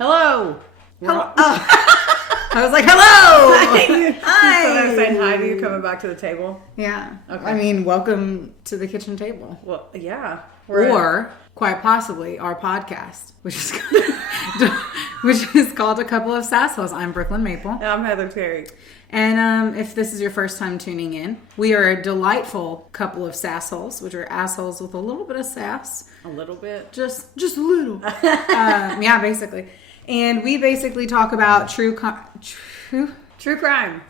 Hello. Hello. I was like, hello. Hi. So I was saying hi to you coming back to the table. Yeah. Okay. I mean, welcome to the kitchen table. Well, yeah. Or quite possibly our podcast, which is called A Couple of Sassholes. I'm Brooklyn Maple. And I'm Heather Terry. And if this is your first time tuning in, we are a delightful couple of sassholes, which are assholes with a little bit of sass. A little bit? Just a little. Yeah, basically. And we basically talk about true crime.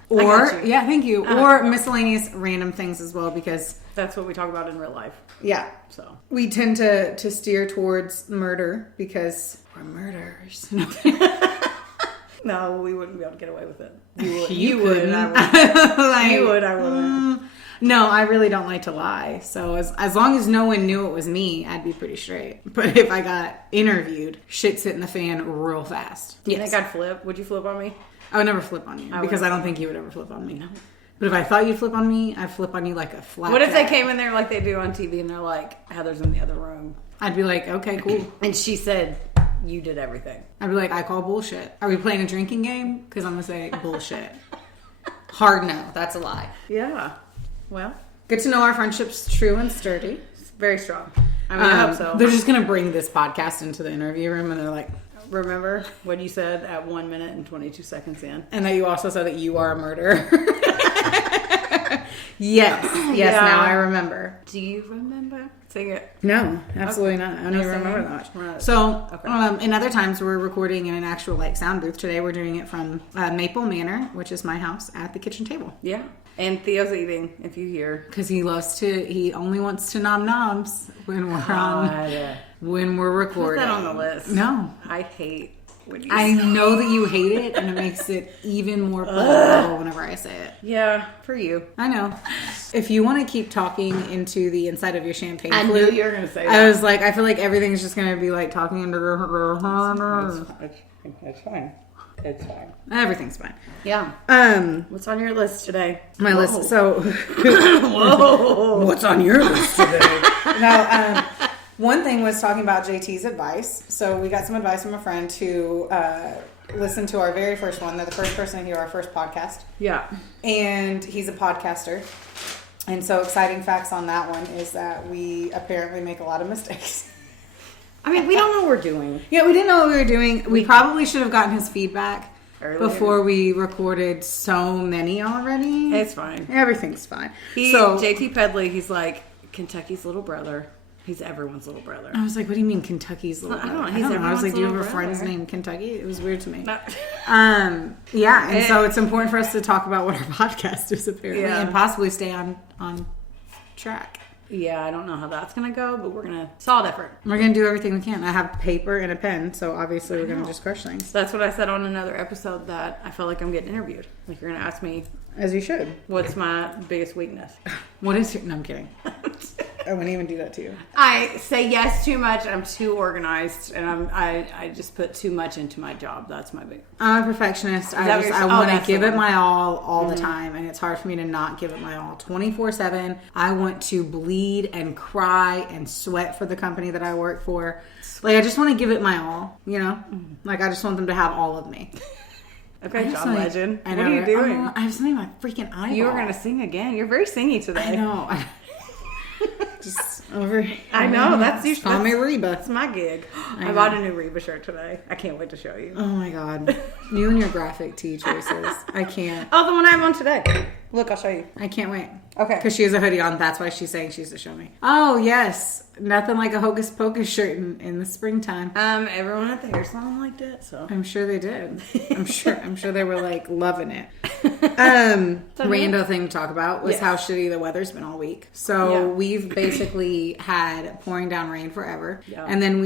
Or, yeah, thank you. Or miscellaneous random things as well, because that's what we talk about in real life. Yeah. So we tend to steer towards murder because we're murderers. No, we wouldn't be able to get away with it. You would. I wouldn't. No, I really don't like to lie. So as long as no one knew it was me, I'd be pretty straight. But if I got interviewed, shit's hitting the fan real fast. Do you think I'd flip? Would you flip on me? I would never flip on you because I don't think you would ever flip on me. No. But if I thought you'd flip on me, I'd flip on you like a flat. What if they came in there like they do on TV and they're like, Heather's in the other room? I'd be like, okay, cool. And she said, you did everything. I'd be like, I call bullshit. Are we playing a drinking game? Because I'm going to say bullshit. Hard no. That's a lie. Yeah. Well. Good to know our friendship's true and sturdy. It's very strong. I mean, I hope so. They're just going to bring this podcast into the interview room and they're like, remember what you said at 1 minute and 22 seconds in? And that you also said that you are a murderer. Yes, yeah. Now I remember. Do you remember? Sing it. No, absolutely not. I don't even remember that much. So, in other times we're recording in an actual sound booth. Today we're doing it from Maple Manor, which is my house, at the kitchen table. Yeah. And Theo's eating, if you hear. Because he only wants to nom noms when we're recording. Put that on the list. No. I hate when you I know that you hate it, and it makes it even more pleasurable whenever I say it. Yeah, for you. I know. If you want to keep talking into the inside of your champagne flute, I knew you were going to say that. I was like, I feel like everything's just going to be like talking into the... It's fine. It's fine. Everything's fine. Yeah. What's on your list today? My list. So, whoa. What's on your list today? Now, one thing was talking about JT's advice. So we got some advice from a friend who listened to our very first one. They're the first person to hear our first podcast. Yeah. And he's a podcaster. And so exciting facts on that one is that we apparently make a lot of mistakes. I mean, we don't know what we're doing. Yeah, we didn't know what we were doing. We probably should have gotten his feedback before we recorded so many already. It's fine. Everything's fine. JT Pedley, he's like Kentucky's little brother. He's everyone's little brother. I was like, what do you mean Kentucky's little brother? I don't know. I was like, do you have a friend's named Kentucky? It was weird to me. No. Yeah, and so it's important for us to talk about what our podcast is apparently and possibly stay on track. Yeah, I don't know how that's going to go, but we're going to... Solid effort. We're going to do everything we can. I have paper and a pen, so obviously we're going to just crush things. That's what I said on another episode, that I felt like I'm getting interviewed. Like, you're going to ask me... As you should. What's my biggest weakness? What is your... No, I'm kidding. I wouldn't even do that to you. I say yes too much. I'm too organized, and I just put too much into my job. That's my big... I'm a perfectionist. I want to give it my all the time, and it's hard for me to not give it my all 24/7. I want to bleed and cry and sweat for the company that I work for. Like, I just want to give it my all, you know? Like, I just want them to have all of me. Okay, John Legend. What are you doing? I have something in my freaking eyeball. You were going to sing again. You're very singy today. I know. Just over. I know. That's your. Call me Reba. That's my gig. I bought a new Reba shirt today. I can't wait to show you. Oh my god, you and your graphic tee choices. I can't. Oh, the one I have on today. Look, I'll show you. I can't wait. Okay. Because she has a hoodie on. That's why she's saying she has to show me. Oh yes, nothing like a Hocus Pocus shirt in the springtime. Everyone at the hair salon liked it, so I'm sure they did. I'm sure they were like loving it. Rando thing to talk about was how shitty the weather's been all week. So we've basically had pouring down rain forever, and then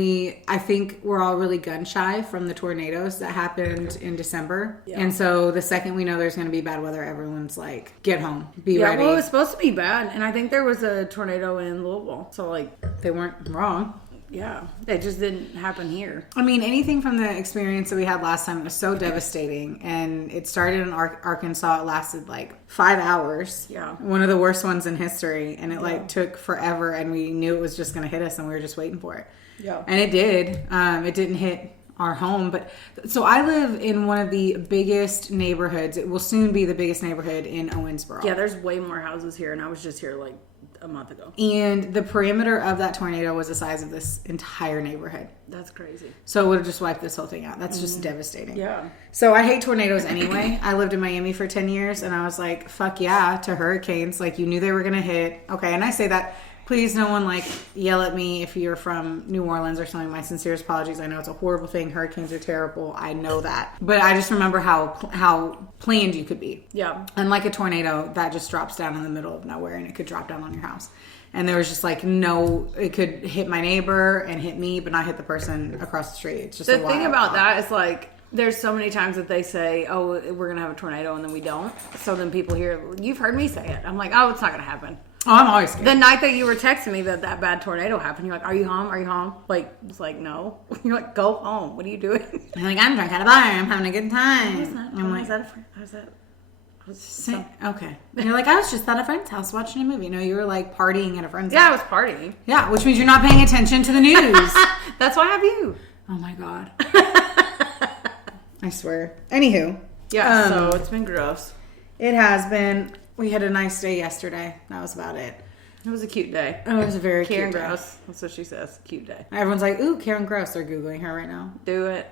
I think we're all really gun shy from the tornadoes that happened in December, and so the second we know there's going to be bad weather, everyone's like, get home, be ready. Well, it was supposed to be bad, and I think there was a tornado in Louisville, so like they weren't wrong. Yeah, it just didn't happen here. I mean, anything from the experience that we had last time, it was so devastating. And it started in Arkansas. It lasted like 5 hours. Yeah. One of the worst ones in history. And it like took forever. And we knew it was just going to hit us and we were just waiting for it. Yeah. And it did. It didn't hit our home. But so I live in one of the biggest neighborhoods. It will soon be the biggest neighborhood in Owensboro. Yeah, there's way more houses here, and I was just here like a month ago. And the perimeter of that tornado was the size of this entire neighborhood. That's crazy. So it would have just wiped this whole thing out. That's just devastating. Yeah. So I hate tornadoes anyway. I lived in Miami for 10 years, and I was like, fuck yeah to hurricanes. Like, you knew they were going to hit. Okay, and I say that. Please, no one, like, yell at me if you're from New Orleans or something. My sincerest apologies. I know it's a horrible thing. Hurricanes are terrible. I know that. But I just remember how planned you could be. Yeah. Unlike a tornado, that just drops down in the middle of nowhere, and it could drop down on your house. And there was just, like, no... It could hit my neighbor and hit me, but not hit the person across the street. It's just the thing about that is, like... There's so many times that they say, oh, we're going to have a tornado, and then we don't. So then people hear, you've heard me say it. I'm like, oh, it's not going to happen. Oh, I'm always scared. The night that you were texting me that bad tornado happened, you're like, are you home? Are you home? Like, it's like, no. You're like, go home. What are you doing? I'm like, I'm drunk at a bar. I'm having a good time. What is that? I'm like, is that a friend? How's that? Okay. And you're like, I was just at a friend's house watching a movie. No, you were like partying at a friend's house. Yeah, I was partying. Yeah, which means you're not paying attention to the news. That's why I have you. Oh my God. I swear. Anywho. Yeah, so it's been gross. It has been. We had a nice day yesterday. That was about it. It was a cute day. Oh, it was a very Karen cute day. Gross. That's what she says. Cute day. Everyone's like, ooh, Karen Gross. They're Googling her right now. Do it.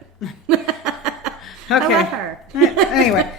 Okay. I love her. Anyway,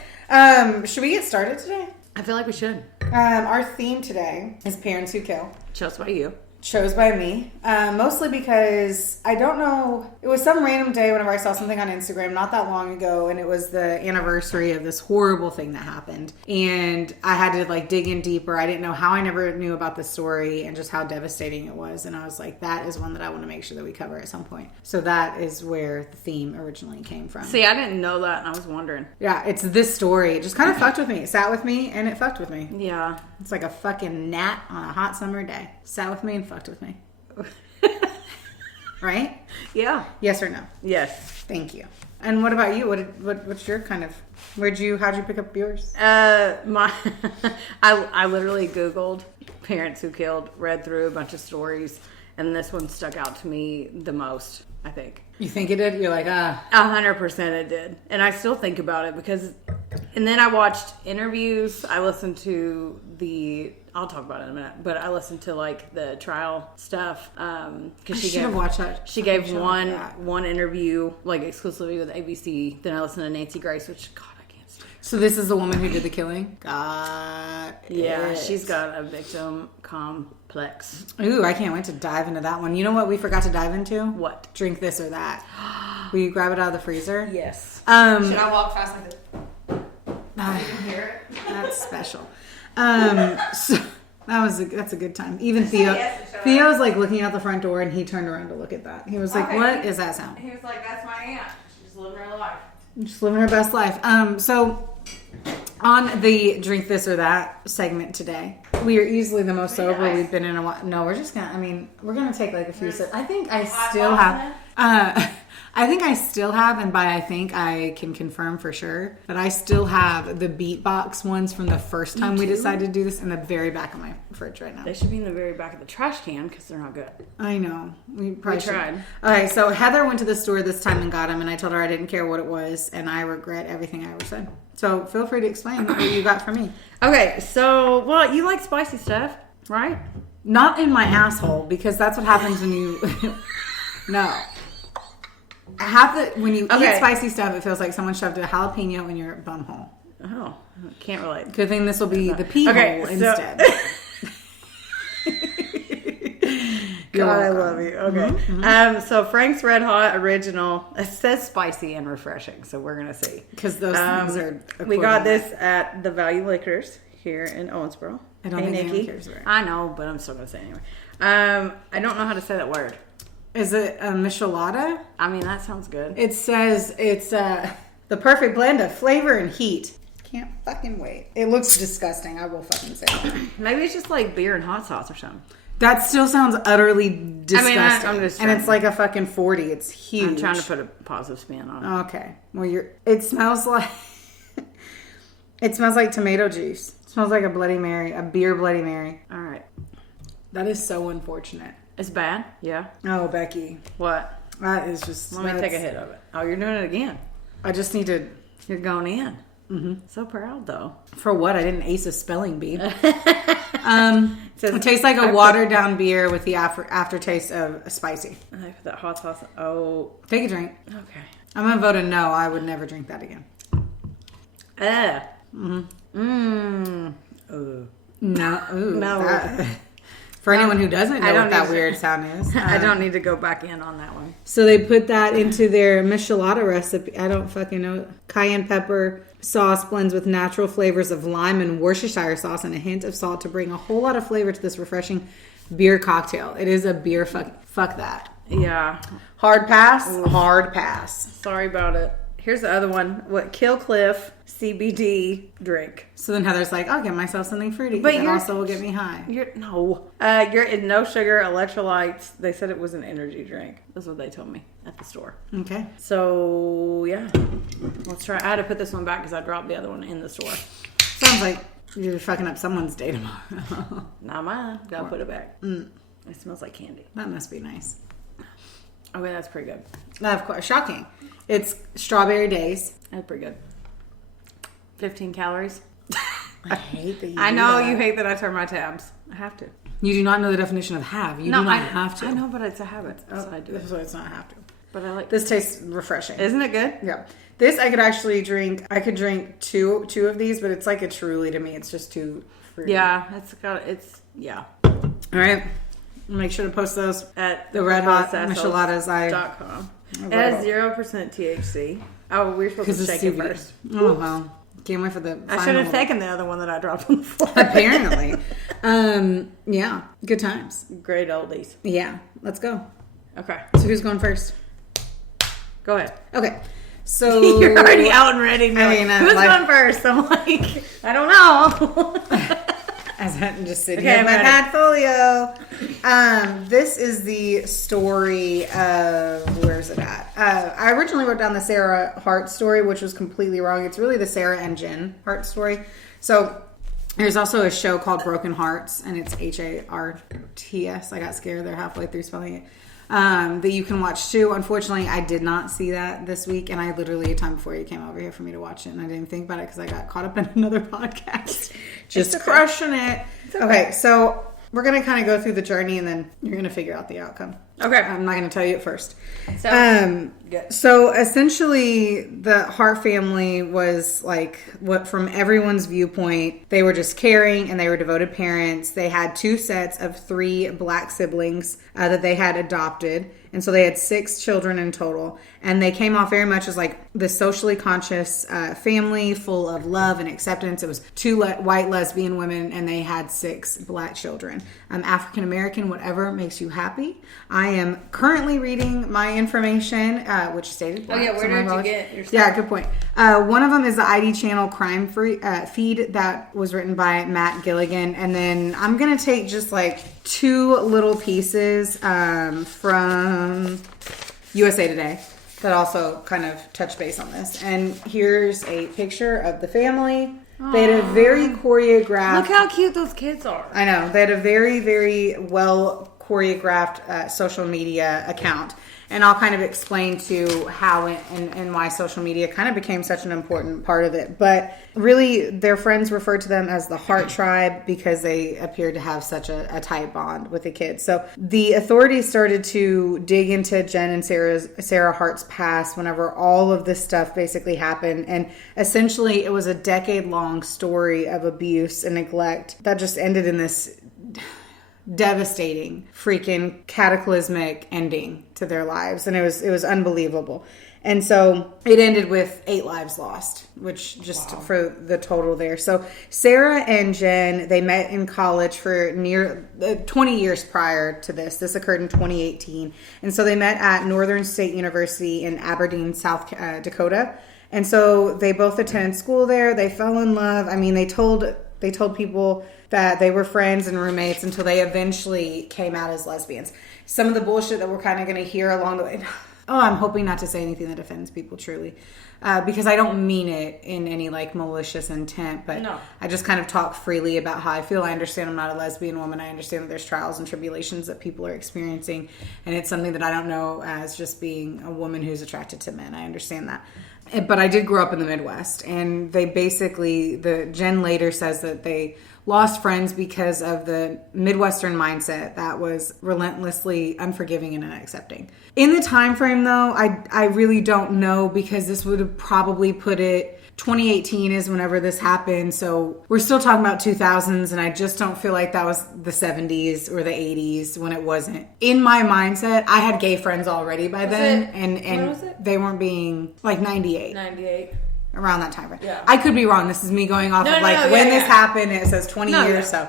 should we get started today? I feel like we should. Our theme today is Parents Who Kill. Chose by you. Chose by me. Mostly because I don't know. It was some random day whenever I saw something on Instagram not that long ago, and it was the anniversary of this horrible thing that happened. And I had to like dig in deeper. I didn't know how I never knew about the story and just how devastating it was. And I was like, that is one that I want to make sure that we cover at some point. So that is where the theme originally came from. See, I didn't know that, and I was wondering. Yeah, it's this story. It just kind of fucked with me. It sat with me, and it fucked with me. Yeah. It's like a fucking gnat on a hot summer day. Sat with me and fucked with me. Right? Yeah. Yes or no? Yes. Thank you. And what about you? What's your kind of... how'd you pick up yours? I literally Googled parents who killed, read through a bunch of stories, and this one stuck out to me the most, I think. You think it did? You're like, 100% it did. And I still think about it because... And then I watched interviews. I listened to I'll talk about it in a minute, but I listened to like the trial stuff. Because she should have watched that. She gave one interview like exclusively with ABC. Then I listened to Nancy Grace, which God, I can't stand. So this is the woman who did the killing? Got it. She's got a victim complex. Ooh, I can't wait to dive into that one. You know what we forgot to dive into? What? Drink this or that. Will you grab it out of the freezer? Yes. Should I walk fast like this? I can hear it. That's special. So that's a good time. Even Theo's like looking out the front door, and he turned around to look at that. He was like, "What is that sound?" He was like, "That's my aunt. She's living her life. Just living her best life." So on the drink this or that segment today, we are easily the most sober we've been in a while. No, we're just gonna. I mean, we're gonna take like a few sips. I think I still have. And by I think I can confirm for sure that I still have the beatbox ones from the first time we decided to do this in the very back of my fridge right now. They should be in the very back of the trash can because they're not good. I know. We probably tried. Okay, so Heather went to the store this time and got them, and I told her I didn't care what it was, and I regret everything I ever said. So feel free to explain what you got for me. Okay, so, well, you like spicy stuff, right? Not in my asshole, because that's what happens when you... No. When you eat spicy stuff, it feels like someone shoved a jalapeno in your bumhole. Oh, I can't relate. Good thing this will be the pee hole instead. God, I love you. Okay. Mm-hmm. So Frank's Red Hot Original. It says spicy and refreshing, so we're gonna see. Because those things are. We got this at the Value Liquors here in Owensboro. I don't think anyone cares. Right? I know, but I'm still gonna say it anyway. I don't know how to say that word. Is it a michelada? I mean, that sounds good. It says it's the perfect blend of flavor and heat. Can't fucking wait. It looks disgusting. I will fucking say that. Maybe it's just like beer and hot sauce or something. That still sounds utterly disgusting. I mean, I'm just and it's like a fucking 40. It's huge. I'm trying to put a positive spin on it. Okay. Well, it smells like tomato juice. It smells like a Bloody Mary, a beer Bloody Mary. All right. That is so unfortunate. It's bad? Yeah. Oh, Becky. What? That is just... Let me take a hit of it. Oh, you're doing it again. I just need to... You're going in. Mm-hmm. So proud, though. For what? I didn't ace a spelling bee. It tastes like a watered-down beer with the aftertaste of spicy. I put that hot sauce. Oh. Take a drink. Okay. I'm going to vote a no. I would never drink that again. No. Ooh, no. For anyone who doesn't know what that weird sound is. I don't need to go back in on that one. So they put that into their michelada recipe. I don't fucking know. Cayenne pepper sauce blends with natural flavors of lime and Worcestershire sauce and a hint of salt to bring a whole lot of flavor to this refreshing beer cocktail. It is a beer fuck that. Yeah. Hard pass. Ooh. Hard pass. Sorry about it. Here's the other one. What Kill Cliff CBD drink. So then Heather's like, I'll get myself something fruity, but that also will get me high. You're in no sugar, electrolytes. They said it was an energy drink. That's what they told me at the store. Okay. So yeah, let's try. I had to put this one back because I dropped the other one in the store. Sounds like you're fucking up someone's day tomorrow. Not mine. Gotta put it back. It smells like candy. That must be nice. Okay, that's pretty good. Of course, shocking. It's Strawberry Days. That's pretty good. 15 calories. I hate that you I know you hate that I turn my tabs. I have to. You do not know the definition of have. You do not have to. I know, but it's a habit. So I do. That's why it's not have to. But I like this. Tastes refreshing. Isn't it good? Yeah. This I could actually drink. I could drink two of these, but it's like a Truly to me. It's just too fruity. Yeah. Yeah. All right. Make sure to post those at the Red Hot Micheladas.com. It has 0% THC. Oh, we were supposed to shake it first. Oh, well. Can't wait for the final. I should have taken the other one that I dropped on the floor. Apparently. Yeah. Good times. Great oldies. Yeah. Let's go. Okay. So who's going first? Go ahead. Okay. So you're already out and ready. Who's going first? I'm like, I don't know. As I'm just sitting here in my portfolio. This is the story of, where's it at? I originally wrote down the Sarah Hart story, which was completely wrong. It's really the Sarah and Jen Hart story. So there's also a show called Broken Hearts, and it's Harts. I got scared there halfway through spelling it. That you can watch too. Unfortunately, I did not see that this week, and I literally a time before you came over here for me to watch it, and I didn't think about it because I got caught up in another podcast. Just crushing it. Okay, so we're going to kind of go through the journey, and then you're going to figure out the outcome. Okay. I'm not going to tell you it first. Good. So essentially, the Hart family was like, what from everyone's viewpoint, they were just caring and they were devoted parents. They had 2 sets of 3 black siblings that they had adopted. And so they had 6 children in total. And they came off very much as like the socially conscious family full of love and acceptance. It was 2 white lesbian women and they had 6 black children. African American, whatever makes you happy. I am currently reading my information, which stated black. Oh yeah, where did you get your stuff? Yeah, good point. One of them is the ID Channel Crime feed that was written by Matt Gilligan. And then I'm going to take just like 2 little pieces from USA Today that also kind of touch base on this. And here's a picture of the family. They had a very choreographed... Look how cute those kids are. I know. They had a very, very well choreographed social media account. And I'll kind of explain to how and why social media kind of became such an important part of it. But really, their friends referred to them as the Hart tribe because they appeared to have such a tight bond with the kids. So the authorities started to dig into Jen and Sarah Hart's past whenever all of this stuff basically happened. And essentially, it was a decade-long story of abuse and neglect that just ended in this devastating, freaking cataclysmic ending to their lives. And it was unbelievable. And so it ended with 8 lives lost, which just for the total there. So Sarah and Jen, they met in college for near 20 years prior to this. This occurred in 2018. And so they met at Northern State University in Aberdeen, South Dakota. And so they both attended school there. They fell in love. I mean, they told people that they were friends and roommates until they eventually came out as lesbians. Some of the bullshit that we're kind of going to hear along the way. I'm hoping not to say anything that offends people truly. Because I don't mean it in any like malicious intent, but no. I just kind of talk freely about how I feel. I understand I'm not a lesbian woman. I understand that there's trials and tribulations that people are experiencing, and it's something that I don't know as just being a woman who's attracted to men. I understand that. But I did grow up in the Midwest, and they basically, Jen later says that they lost friends because of the Midwestern mindset that was relentlessly unforgiving and unaccepting. In the time frame, though, I really don't know, because this would have probably put it, 2018 is whenever this happened, so we're still talking about 2000s, and I just don't feel like that was the 70s or the 80s when it wasn't. In my mindset, I had gay friends already by then, and they weren't being like 98. Around that time frame. Yeah. I could be wrong. This is me going off when this happened. It says 20 years. So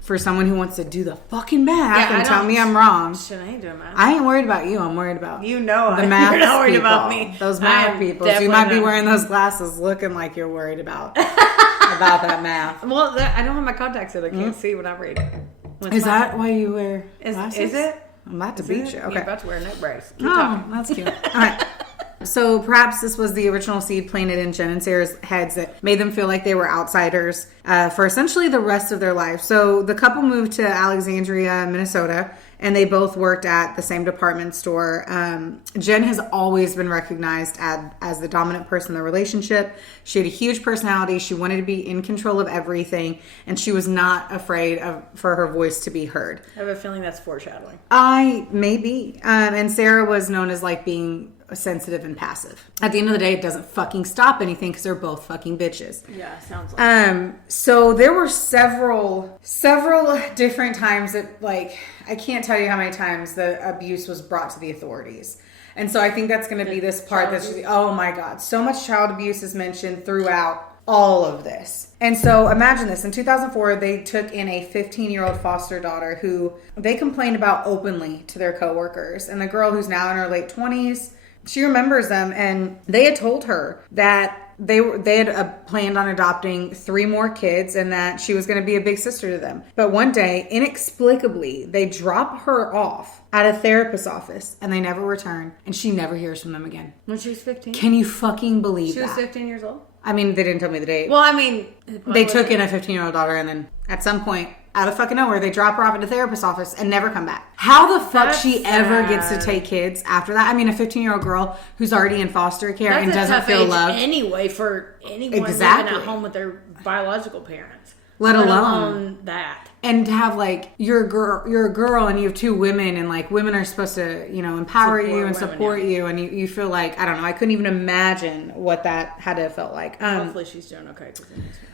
for someone who wants to do the fucking math and tell me I'm wrong. Shit, I ain't doing math. I ain't worried about you. I'm worried about the math. You're not worried people. about me. Those math people. So you might be wearing those glasses looking like you're worried about that math. Well, I don't have my contacts in. I can't see when I read. Is that why you wear glasses? Is it? I'm about to beat you. Okay. You're about to wear a neck brace. Keep talking. That's cute. All right. So perhaps this was the original seed planted in Jen and Sarah's heads that made them feel like they were outsiders for essentially the rest of their life. So the couple moved to Alexandria, Minnesota, and they both worked at the same department store. Jen has always been recognized as the dominant person in the relationship. She had a huge personality. She wanted to be in control of everything, and she was not afraid for her voice to be heard. I have a feeling that's foreshadowing. Maybe. And Sarah was known as like being sensitive and passive. At the end of the day, it doesn't fucking stop anything because they're both fucking bitches. Yeah, sounds like so there were several different times that, like, I can't tell you how many times the abuse was brought to the authorities. And so I think that's going to be this part that's just, oh my God, so much child abuse is mentioned throughout all of this. And so imagine this. In 2004, they took in a 15-year-old foster daughter who they complained about openly to their coworkers. And the girl, who's now in her late 20s, she remembers them, and they had told her that they had planned on adopting 3 more kids and that she was going to be a big sister to them. But one day, inexplicably, they drop her off at a therapist's office and they never return, and she never hears from them again. When she was 15? Can you fucking believe that? She was 15 years old? I mean, they didn't tell me the date. Well, I mean... They took in a 15-year-old daughter, and then at some point, out of fucking nowhere, they drop her off at a therapist's office and never come back. How the fuck she ever gets to take kids after that? I mean, a 15-year-old girl who's already in foster care and doesn't feel loved. Anyway, for anyone living at home with their biological parents. Let alone that. And to have, like, you're a girl and you have 2 women, and, like, women are supposed to, empower you and support you, and you feel like, I don't know, I couldn't even imagine what that had to have felt like. Hopefully she's doing okay.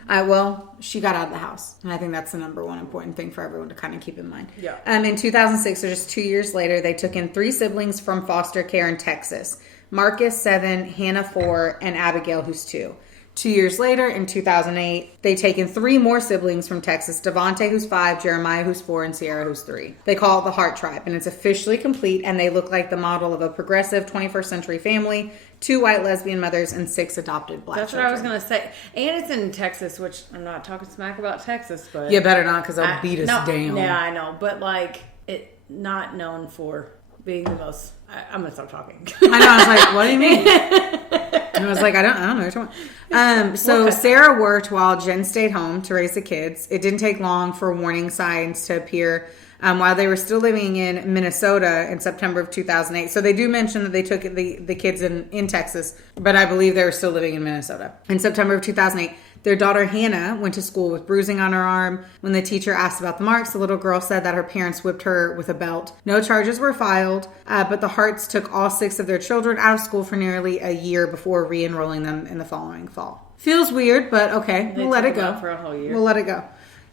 Well, she got out of the house, and I think that's the number one important thing for everyone to kind of keep in mind. Yeah. In 2006, so just 2 years later, they took in 3 siblings from foster care in Texas. Marcus, 7, Hannah, 4, and Abigail, who's 2. 2 years later, in 2008, they taken 3 more siblings from Texas. Devontae, who's 5, Jeremiah, who's 4, and Sierra, who's 3. They call it the Hart tribe, and it's officially complete, and they look like the model of a progressive 21st century family, 2 white lesbian mothers, and 6 adopted black children. What I was going to say. And it's in Texas, which I'm not talking smack about Texas, but... You better not, because they'll beat us down. Yeah, I know. But, like, it not known for being the most... I'm going to stop talking. I know. I was like, what do you mean? And I was like, I don't know what you're talking about. So Sarah worked while Jen stayed home to raise the kids. It didn't take long for warning signs to appear while they were still living in Minnesota in September of 2008. So they do mention that they took the kids in Texas, but I believe they were still living in Minnesota. In September of 2008, their daughter Hannah went to school with bruising on her arm. When the teacher asked about the marks, the little girl said that her parents whipped her with a belt. No charges were filed, but the Harts took all 6 of their children out of school for nearly a year before re-enrolling them in the following fall. Feels weird, but okay, we'll let it go. For a whole year. We'll let it go.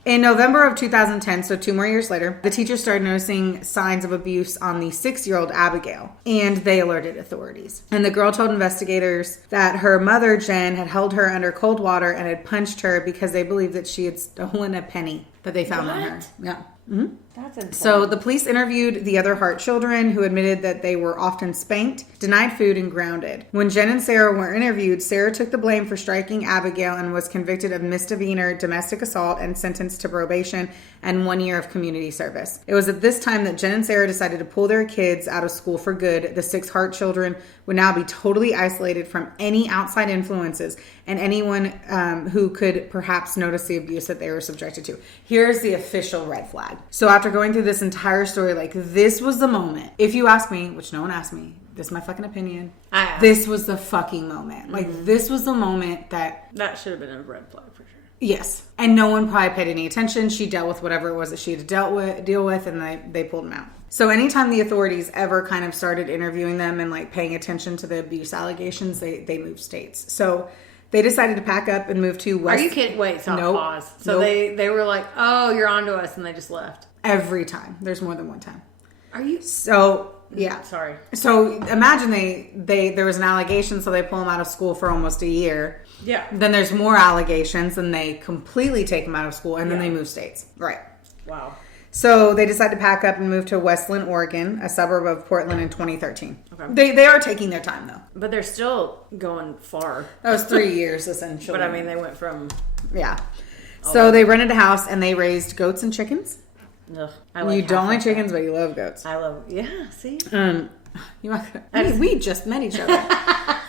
In November of 2010, so 2 more years later, the teacher started noticing signs of abuse on the 6-year-old Abigail, and they alerted authorities. And the girl told investigators that her mother, Jen, had held her under cold water and had punched her because they believed that she had stolen a penny that they found on her. Yeah. Mm-hmm. That's insane. So the police interviewed the other Hart children, who admitted that they were often spanked, denied food, and grounded. When Jen and Sarah were interviewed, Sarah took the blame for striking Abigail and was convicted of misdemeanor domestic assault and sentenced to probation and 1 year of community service. It was at this time that Jen and Sarah decided to pull their kids out of school for good. The 6 Hart children would now be totally isolated from any outside influences and anyone who could perhaps notice the abuse that they were subjected to. Here's the official red flag. So after going through this entire story, like, this was the moment. If you ask me, which no one asked me, this is my fucking opinion. This was the fucking moment. Like, this was the moment that should have been a red flag for sure. Yes. And no one probably paid any attention. She dealt with whatever it was that she had to deal with, and they pulled him out. So anytime the authorities ever kind of started interviewing them and like paying attention to the abuse allegations, they moved states. So they decided to pack up and move to West. Are you kidding? Wait, stop, Nope. pause. So Nope. they were like, oh, you're on to us, and they just left. Every time. There's more than one time. Are you? So, yeah. Sorry. So imagine there was an allegation, so they pull them out of school for almost a year. Yeah. Then there's more allegations, and they completely take them out of school, and then they move states. Right. Wow. So they decided to pack up and move to Westland, Oregon, a suburb of Portland, in 2013. Okay. They are taking their time, though. But they're still going far. That was 3 years, essentially. But I mean, they went from... Yeah. So they rented a house, and they raised goats and chickens. Ugh, You don't like chickens, but you love goats. I love... Yeah, see? We just met each other.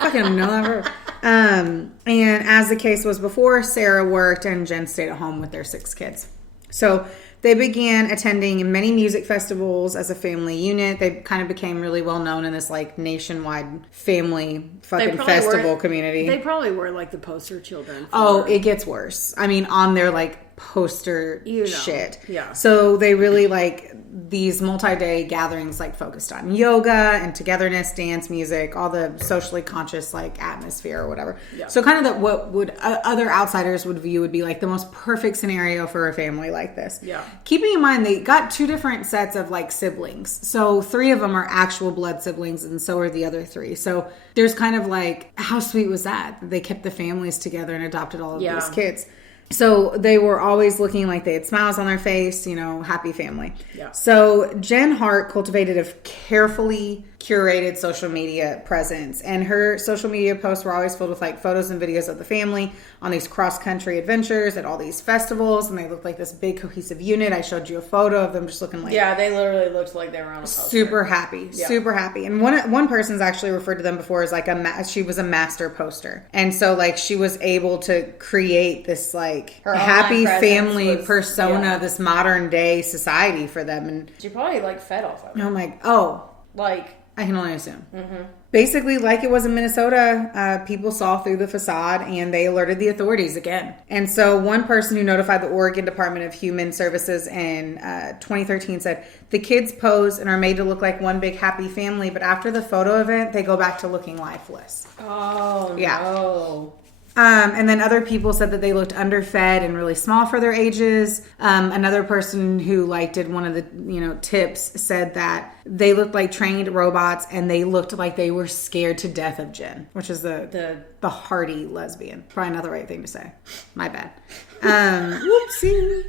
Fucking know that word. And as the case was before, Sarah worked and Jen stayed at home with their 6 kids. So they began attending many music festivals as a family unit. They kind of became really well known in this like nationwide family fucking festival community. They probably were like the poster children. It gets worse. I mean, on their like poster shit. Yeah. So they really like these multi-day gatherings like focused on yoga and togetherness, dance, music, all the socially conscious like atmosphere or whatever. Yeah. So kind of what would other outsiders would view would be like the most perfect scenario for a family like this. Yeah. Keeping in mind they got 2 different sets of like siblings. So 3 of them are actual blood siblings and so are the other 3. So there's kind of like, how sweet was that? They kept the families together and adopted all of these kids. So they were always looking like they had smiles on their face, happy family. Yeah. So Jen Hart cultivated a carefully curated social media presence, and her social media posts were always filled with like photos and videos of the family on these cross-country adventures at all these festivals, and they looked like this big cohesive unit. I showed you a photo of them just looking like... Yeah, they literally looked like they were on a poster. Super happy. And one person's actually referred to them before as like she was a master poster. And so like she was able to create this like her happy family persona, this modern day society for them. And she probably like fed off of it. Like I can only assume. Mm-hmm. Basically, like it was in Minnesota, people saw through the facade and they alerted the authorities again. And so one person who notified the Oregon Department of Human Services in 2013 said, the kids pose and are made to look like one big happy family, but after the photo event, they go back to looking lifeless. Oh, yeah. No. And then other people said that they looked underfed and really small for their ages. Another person who did one of the tips said that they looked like trained robots and they looked like they were scared to death of Jen, which is the hardy lesbian. Probably not the right thing to say. My bad. Whoopsie.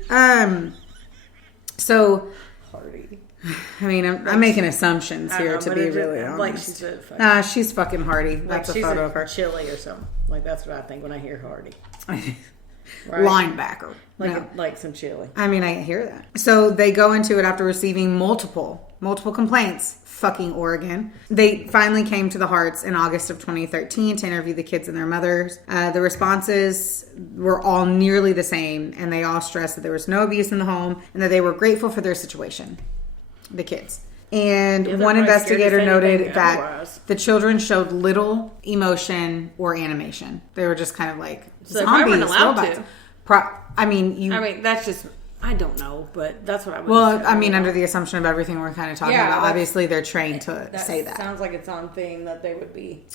So hardy. I mean, I'm making assumptions here to be really honest. She's fucking hardy. That's a photo of her. Chili or something. Like, that's what I think when I hear hardy. Right? Linebacker. Like some chili. I mean, I hear that. So they go into it after receiving multiple complaints. Fucking Oregon. They finally came to the Harts in August of 2013 to interview the kids and their mothers. The responses were all nearly the same, and they all stressed that there was no abuse in the home and that they were grateful for their situation. The kids. And one investigator noted that the children showed little emotion or animation. They were just kind of like zombies, weren't allowed robots. To. That's just, I don't know, but that's what I would Well, I mean, under the assumption of everything we're kind of talking about, obviously they're trained to say that. Sounds like its own thing that they would be.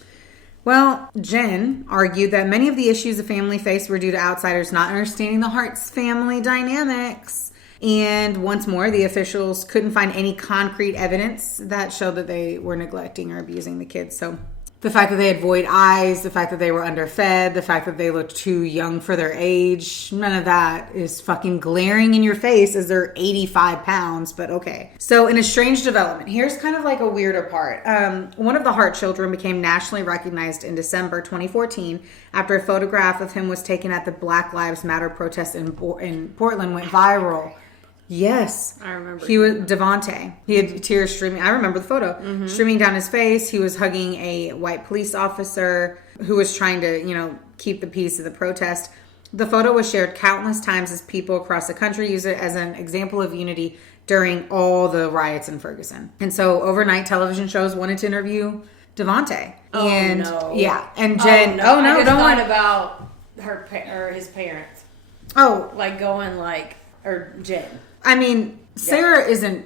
Well, Jen argued that many of the issues the family faced were due to outsiders not understanding the Hart's family dynamics. And once more, the officials couldn't find any concrete evidence that showed that they were neglecting or abusing the kids. So The fact that they had void eyes, the fact that they were underfed, the fact that they looked too young for their age, none of that is fucking glaring in your face as they're 85 pounds, but okay. So in a strange development, here's kind of like a weirder part. One of the Hart children became nationally recognized in December 2014 after a photograph of him was taken at the Black Lives Matter protest in Portland went viral. Yes. I remember. He was Devontae. He had tears streaming. I remember the photo. Streaming down his face. He was hugging a white police officer who was trying to, keep the peace of the protest. The photo was shared countless times as people across the country use it as an example of unity during all the riots in Ferguson. And so overnight television shows wanted to interview Devontae. Oh, and no. Yeah. And Jen, I just don't thought worry. about her or his parents. Oh. Like going or Jen. I mean, Sarah isn't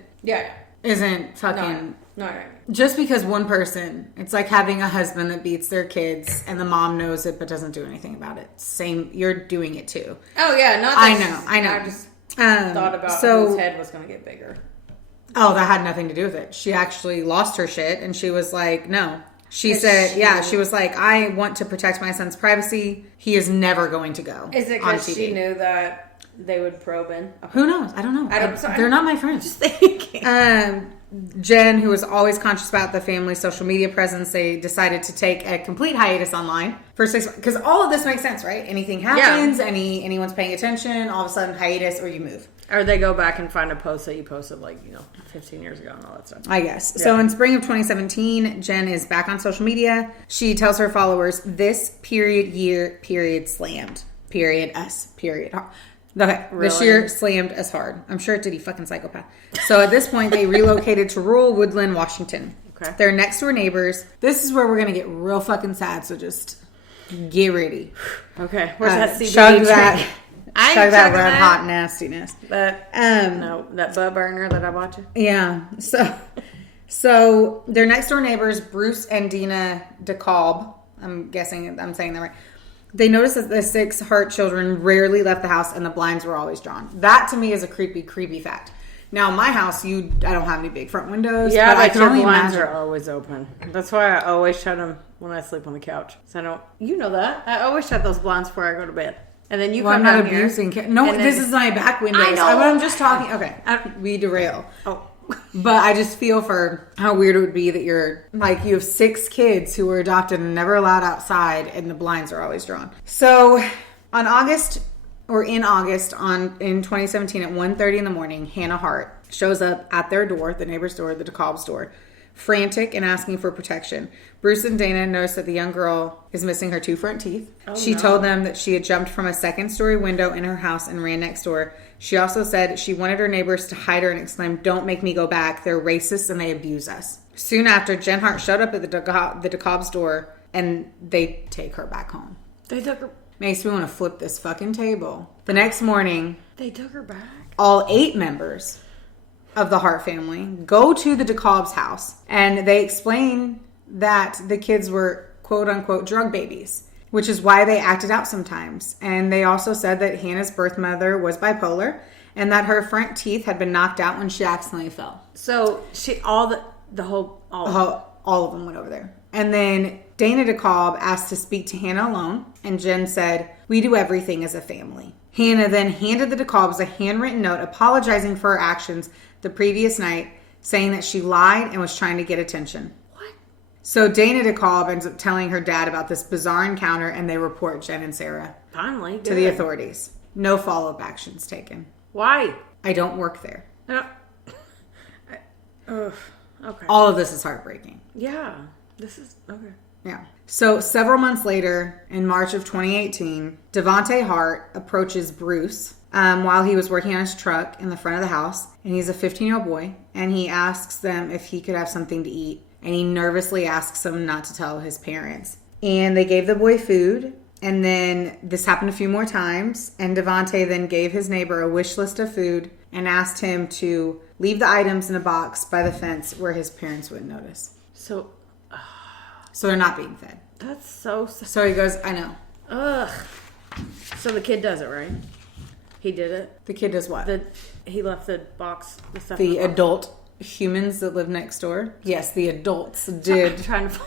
fucking... No. Just because one person, it's like having a husband that beats their kids and the mom knows it but doesn't do anything about it. Same, you're doing it too. Oh, yeah. Not that I know. I just thought about whose head was going to get bigger. Oh, that had nothing to do with it. She actually lost her shit and she was like, no. She said, she was like, I want to protect my son's privacy. He is never going to go. Is it because she knew that they would probe in? Who knows? I don't know. They're not my friends. Just thinking. Jen, who was always conscious about the family's social media presence, they decided to take a complete hiatus online for 6 months. Because all of this makes sense, right? Anything happens, anyone's paying attention, all of a sudden hiatus or you move. Or they go back and find a post that you posted 15 years ago and all that stuff. I guess. Yeah. So in spring of 2017, Jen is back on social media. She tells her followers, this period slammed. Us. Okay, Really? This year slammed us hard. I'm sure it did, he fucking psychopath. So at this point, they relocated to rural Woodland, Washington. Okay. They're next door neighbors. This is where we're going to get real fucking sad, so just get Okay, where's that CBD chug drink? Chug that red hot nastiness. That butt burner that I bought you. Yeah. So their next door neighbors, Bruce and Dina DeKalb, I'm guessing I'm saying that right. They noticed that the 6 Hart children rarely left the house and the blinds were always drawn. That to me is a creepy fact. Now, in my house, I don't have any big front windows. Yeah, but I can only blinds imagine. are always open. That's why I always shut them when I sleep on the couch. So you know that. I always shut those blinds before I go to bed. And then I'm not down abusing. Here, This is my back windows. I know. I'm just talking. Okay, we derail. Oh. But I just feel for how weird it would be that you have 6 kids who were adopted and never allowed outside and the blinds are always drawn. So in August in 2017 at 1:30 in the morning, Hannah Hart shows up at their door, the neighbor's door, the DeKalb's door, frantic and asking for protection. Bruce and Dana noticed that the young girl is missing her 2 front teeth. She told them that she had jumped from a 2nd-story window in her house and ran next door. She also said she wanted her neighbors to hide her and exclaim, "Don't make me go back. They're racist and they abuse us." Soon after, Jen Hart showed up at the DeKalb's door and they take her back home. They took her. Makes me want to flip this fucking table. The next morning, They took her back. all 8 members of the Hart family go to the DeKalb's house and they explain that the kids were quote unquote drug babies, which is why they acted out sometimes. And they also said that Hannah's birth mother was bipolar and that her front teeth had been knocked out when she accidentally fell. So all of them went over there. And then Dana DeKalb asked to speak to Hannah alone, and Jen said, "We do everything as a family." Hannah then handed the DeKalbs a handwritten note apologizing for her actions the previous night, saying that she lied and was trying to get attention. What? So Dana DeKalb ends up telling her dad about this bizarre encounter, and they report Jen and Sarah Finally, to the authorities. No follow-up actions taken. Why? I don't work there. Okay. All of this is heartbreaking. Yeah. This is okay. Yeah. So several months later, in March of 2018, Devontae Hart approaches Bruce while he was working on his truck in the front of the house. And he's a 15-year-old boy. And he asks them if he could have something to eat. And he nervously asks them not to tell his parents. And they gave the boy food. And then this happened a few more times. And Devontae then gave his neighbor a wish list of food and asked him to leave the items in a box by the fence where his parents wouldn't notice. So they're not being fed. That's so sad. So he goes, I know. Ugh. So the kid does it, right? He did it. The kid does what? He left the box. The stuff. The adult humans that live next door. Yes, the adults did. I'm trying to.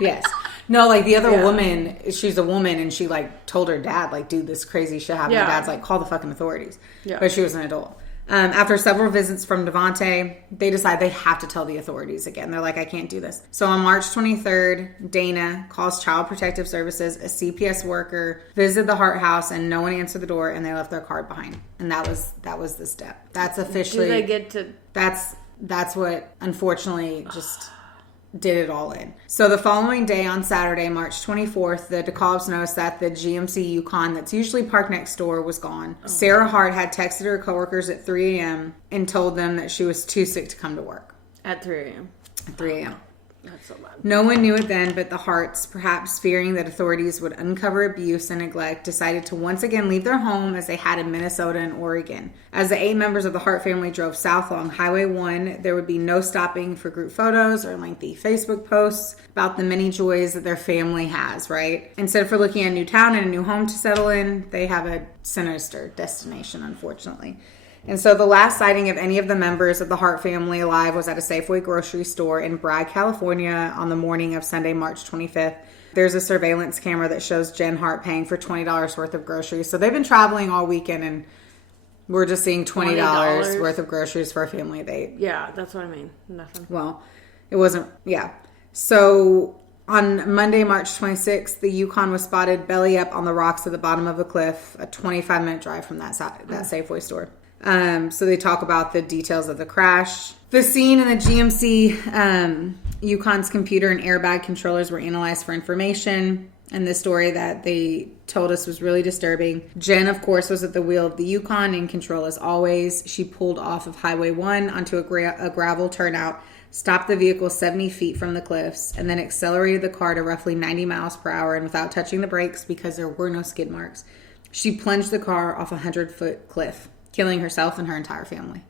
Yes. No, like the other woman, she's a woman, and she like told her dad, like, dude, this crazy shit happened. Yeah. Dad's like, call the fucking authorities. Yeah. But she was an adult. After several visits from Devontae, they decide they have to tell the authorities again. They're like, I can't do this. So on March 23rd, Dana calls Child Protective Services, a CPS worker, visited the Hart house, and no one answered the door, and they left their card behind. And that was the step. That's officially. Do they get to? That's what, unfortunately, just did it all in. So the following day, on Saturday, March 24th, the DeKalbs noticed that the GMC Yukon that's usually parked next door was gone. Oh. Sarah Hart had texted her coworkers at 3 a.m. and told them that she was too sick to come to work. At 3 a.m.? At 3 a.m. That's so bad. No one knew it then, but the Harts, perhaps fearing that authorities would uncover abuse and neglect, decided to once again leave their home as they had in Minnesota and Oregon. As the 8 members of the Hart family drove south along Highway 1, there would be no stopping for group photos or lengthy Facebook posts about the many joys that their family has, right? Instead of looking at a new town and a new home to settle in, they have a sinister destination, unfortunately. And so the last sighting of any of the members of the Hart family alive was at a Safeway grocery store in Bragg, California on the morning of Sunday, March 25th. There's a surveillance camera that shows Jen Hart paying for $20 worth of groceries. So they've been traveling all weekend, and we're just seeing $20 worth of groceries for a family date. Yeah, that's what I mean. Nothing. Well, it wasn't, yeah. So on Monday, March 26th, the Yukon was spotted belly up on the rocks at the bottom of a cliff, a 25-minute drive from that Safeway store. So they talk about the details of the crash. The scene in the GMC Yukon's computer and airbag controllers were analyzed for information. And the story that they told us was really disturbing. Jen, of course, was at the wheel of the Yukon, in control as always. She pulled off of Highway 1 onto a gravel turnout, stopped the vehicle 70 feet from the cliffs, and then accelerated the car to roughly 90 miles per hour. And without touching the brakes, because there were no skid marks, she plunged the car off a 100-foot cliff, killing herself and her entire family.